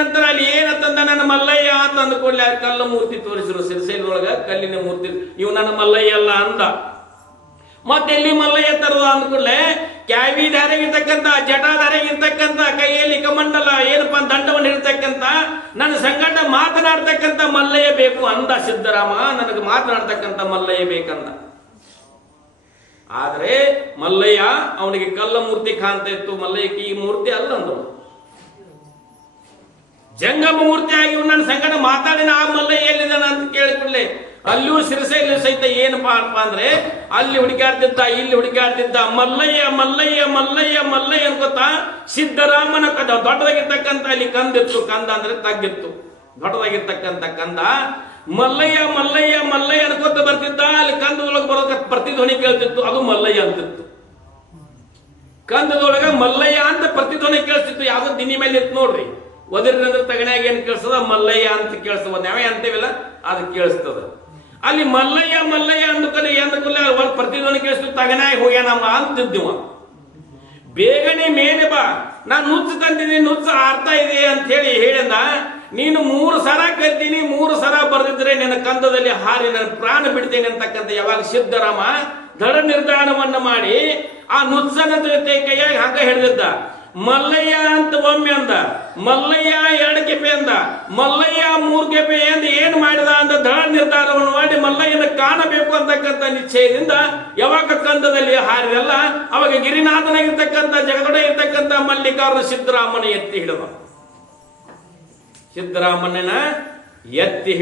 ನಂತರ ಅಲ್ಲಿ ಏನಂತಂದ ನನ್ನ ಮಲ್ಲಯ್ಯ ಅಂತ ಅಂದ್ಕೊಳ್ಳಿ ಕಲ್ಲ ಮೂರ್ತಿ ತೋರಿಸಿದ್ರು. ಸಿರಿಸೇಲದೊಳಗ ಕಲ್ಲಿನ ಮೂರ್ತಿ, ಇವು ನನ್ನ ಮಲ್ಲಯ್ಯ ಅಲ್ಲ ಅಂದ. ಮತ್ತೆ ಎಲ್ಲಿ ಮಲ್ಲಯ್ಯ ತರದ ಅಂದ್ಕೊಳ್ಳೆ ಕ್ಯಾವಿ ಧಾರೆಗಿರ್ತಕ್ಕಂಥ ಜಟಾಧಾರೆಗಿರ್ತಕ್ಕಂಥ ಕೈಯಲ್ಲಿ ಕಮಂಡಲ ಏನಪ್ಪಾ ದಂಡವನ್ನು ಇರ್ತಕ್ಕಂಥ ನನ್ನ ಸಂಗಟ ಮಾತನಾಡ್ತಕ್ಕಂಥ ಮಲ್ಲಯ್ಯ ಬೇಕು ಅಂದ ಸಿದ್ದರಾಮ. ನನಗೆ ಮಾತನಾಡ್ತಕ್ಕಂಥ ಮಲ್ಲಯ್ಯ ಬೇಕಂದ. ಆದ್ರೆ ಮಲ್ಲಯ್ಯ ಅವನಿಗೆ ಕಲ್ಲ ಮೂರ್ತಿ ಕಾಣ್ತಾ ಇತ್ತು. ಮಲ್ಲಯ್ಯಕ್ಕೆ ಈ ಮೂರ್ತಿ ಅಲ್ಲ ಅಂದವನು, ಜಂಗಮ ಮೂರ್ತಿ ಆಗಿ ನನ್ನ ಸಂಗಡ ಮಾತಾಡಿನ ಆ ಮಲ್ಲಯ್ಯ ಎಲ್ಲಿದ್ದಾನ ಅಂತ ಕೇಳಿಕೊಳ್ಳೆ ಅಲ್ಲೂ ಸಿರಿಸೇಲಿ ಸಹಿತ ಏನಪ್ಪಾ ಅಪ್ಪ ಅಂದ್ರೆ ಅಲ್ಲಿ ಹುಡುಕಾಡ್ತಿದ್ದ, ಇಲ್ಲಿ ಹುಡುಕಾಡ್ತಿದ್ದ, ಮಲ್ಲಯ್ಯ ಮಲ್ಲಯ್ಯ ಮಲ್ಲಯ್ಯ ಮಲ್ಲಯ್ಯ ಅನ್ಕೋತಾ ಸಿದ್ದರಾಮನ ದೊಡ್ಡದಾಗಿರ್ತಕ್ಕಂಥ ಅಲ್ಲಿ ಕಂದಿತ್ತು. ಕಂದ ಅಂದ್ರೆ ತಗ್ಗಿತ್ತು, ದೊಡ್ಡದಾಗಿರ್ತಕ್ಕಂಥ ಕಂದ. ಮಲ್ಲಯ್ಯ ಮಲ್ಲಯ್ಯ ಮಲ್ಲಯ್ಯ ಅನ್ಕೋತ ಬರ್ತಿದ್ದ. ಅಲ್ಲಿ ಕಂದದೊಳಗೆ ಬರೋದ ಪ್ರತಿಧ್ವನಿ ಕೇಳ್ತಿತ್ತು, ಅದು ಮಲ್ಲಯ್ಯ ಅಂತಿತ್ತು. ಕಂದದೊಳಗ ಮಲ್ಲಯ್ಯ ಅಂತ ಪ್ರತಿಧ್ವನಿ ಕೇಳಿಸ್ತಿತ್ತು. ಯಾವ್ದೋ ದಿನಿ ಮೇಲೆ ಇತ್ತು ನೋಡ್ರಿ, ಒದರಿನಂದ್ರೆ ತಗಣ್ಯಾಗ ಏನ್ ಕೇಳಿಸ್ತದ ಮಲ್ಲಯ್ಯ ಅಂತ ಕೇಳಿಸ್ತದ, ನಾವೇ ಅಂತೇವಿಲ್ಲ ಅದು ಕೇಳಿಸ್ತದ. ಅಲ್ಲಿ ಮಲ್ಲಯ್ಯ ಮಲ್ಲಯ್ಯ ಅಂದ್ಕಲೆ ಅಂದ್ಕಲೆ ಒಂದು ಪ್ರತಿಧ್ವನಿ ಕೇಳಿಸ್ತು, ತಗಣ್ಯಾಗ ಹೋಗ್ಯಾನಮ್ಮ ಅಂತಿದ್ದೀವ. ಬೇಗನೆ ಮೇಲೆ ಬಾ, ನಾನು ನುಚ್ಚು ತಂದಿದ್ದೀನಿ, ನುಚ್ಚು ಆರ್ತಾ ಇದೆ ಅಂತ ಹೇಳಿದ. ನೀನು 3 ಸರ ಕಲ್ತೀನಿ, 3 ಸರ ಬರ್ದಿದ್ರೆ ನಿನ್ನ ಕಂದದಲ್ಲಿ ಹಾರಿ ನನ್ನ ಪ್ರಾಣ ಬಿಡ್ತೇನೆ ಅಂತಕ್ಕಂಥ ಯಾವಾಗ ಸಿದ್ದರಾಮ ದೃಢ ನಿರ್ಧಾರವನ್ನ ಮಾಡಿ ಆ ನುಚ್ಚನ ಕೈಯಾಗಿ ಹಂಗ ಹಿಡಿದಿದ್ದ. ಮಲ್ಲಯ್ಯ ಅಂತ ಒಮ್ಮೆ ಅಂದ, ಮಲ್ಲಯ್ಯ 2 ಕೆಪೆ ಅಂದ, ಮಲ್ಲಯ್ಯ 3 ಕೆಪೆ ಅಂದ. ಏನ್ ಮಾಡಿದ ಅಂತ ದೃಢ ನಿರ್ಧಾರವನ್ನು ಮಾಡಿ ಮಲ್ಲಯ್ಯನ ಕಾಣಬೇಕು ಅಂತಕ್ಕಂಥ ನಿಶ್ಚಯದಿಂದ ಯಾವಾಗ ಕಂದದಲ್ಲಿ ಹಾರಿದಲ್ಲ ಅವಾಗ ಗಿರಿನಾಥನಾಗಿರ್ತಕ್ಕಂಥ ಜಗದೊಡ ಇರ್ತಕ್ಕಂಥ ಮಲ್ಲಿಕಾರ್ಜುನ ಸಿದ್ದರಾಮನ ಎತ್ತಿ ಹಿಡಿದ. ಸಿದ್ದರಾಮಣ್ಣನ ಎತ್ತಿ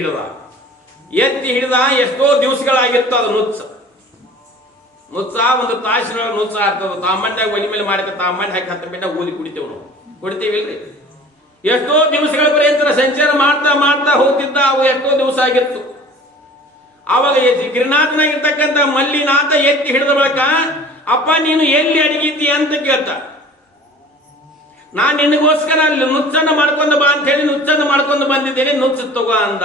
ಹಿಡಿದ ಎಷ್ಟೋ ದಿವಸಗಳಾಗಿತ್ತು. ಅದು ನುಚ್ಚ ಒಂದು ತಾಸಿನೊಳಗೆ ನುಚ್ಚ ಆಗ್ತದ. ತಾಮಂಡ್ಯಾಗ ಒಲಿ ಮೇಲೆ ಮಾಡ್ಕ ತಾಮಂಡ್ ಹಾಕಿ 10 ಮಿನಿಟ್ ಊದಿ ಕುಡಿತೇವೆ ನಾವು, ಕುಡಿತೀವಿಲ್ರಿ. ಎಷ್ಟೋ ದಿವಸಗಳ ಪರ್ಯಂತರ ಸಂಚಾರ ಮಾಡ್ತಾ ಮಾಡ್ತಾ ಹೋಗ್ತಿದ್ದ. ಅವು ಎಷ್ಟೋ ದಿವಸ ಆಗಿತ್ತು. ಅವಾಗ ಗಿರಿನಾಥನಾಗಿರ್ತಕ್ಕಂಥ ಮಲ್ಲಿನಾಥ ಎತ್ತಿ ಹಿಡಿದ ಬಳಿಕ ಅಪ್ಪ ನೀನು ಎಲ್ಲಿ ಅಡಗಿದ್ದಿ ಅಂತ ಕೇಳ್ತ. ನಾನು ನಿನಗೋಸ್ಕರ ಅಲ್ಲಿ ನುಚ್ಚನ್ನು ಮಾಡ್ಕೊಂಡು ಬಾ ಅಂತ ಹೇಳಿ ನುಚ್ಚನ್ನು ಮಾಡ್ಕೊಂಡು ಬಂದಿದ್ದೇನೆ, ನುಚ್ಚು ತಗೋ ಅಂದ.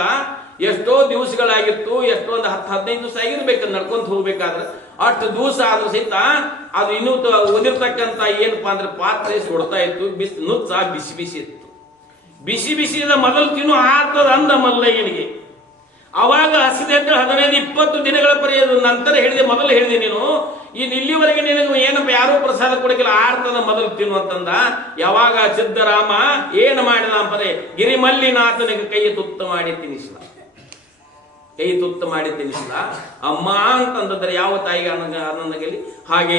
ಎಷ್ಟೋ ದಿವಸಗಳಾಗಿತ್ತು. ಎಷ್ಟೊಂದು 10-15 ದಿವಸ ಆಗಿರ್ಬೇಕು ನಡ್ಕೊಂತ ಹೋಗ್ಬೇಕಾದ್ರೆ. ಅಷ್ಟು ದಿವಸ ಆದ್ರೂ ಸಹಿತ ಅದು ಇನ್ನೂ ಓದಿರ್ತಕ್ಕಂಥ ಏನಪ್ಪಾ ಅಂದ್ರೆ ಪಾತ್ರೆ ಸುಡ್ತಾ ಇತ್ತು. ನುಚ್ಚ ಬಿಸಿ ಬಿಸಿ ಇತ್ತು. ಬಿಸಿ ಬಿಸಿದ ಮೊದಲು ತಿನ್ನು ಆಗ್ತದ ಅಂದ ಮಲ್ಲಯ್ಯನಿಗೆ. ಅವಾಗ ಹಸಿದೆದ್ದು 15-20 ದಿನಗಳ ನಂತರ ಹೇಳಿದೆ, ಮೊದಲು ಹೇಳಿದೆ ನೀನು ಇಲ್ಲಿವರೆಗೆ ನಿನಗೆ ಏನಪ್ಪ ಯಾರೂ ಪ್ರಸಾದ ಕೊಡಕಿಲ್ಲ, ಆರ್ತದ ಮೊದಲು ತಿನ್ನು ಅಂತಂದ. ಯಾವಾಗ ಸಿದ್ದರಾಮ ಏನು ಮಾಡಿದ ಅಂಪದೆ ಗಿರಿಮಲ್ಲಿನಾಥನಿಗೆ ಕೈ ತುತ್ತ ಮಾಡಿ ತಿನ್ನಿಸಿದ. ಅಮ್ಮ ಅಂತಂದ್ರೆ ಯಾವ ತಾಯಿಗೆ ಆನಂದಗಲಿ ಹಾಗೆ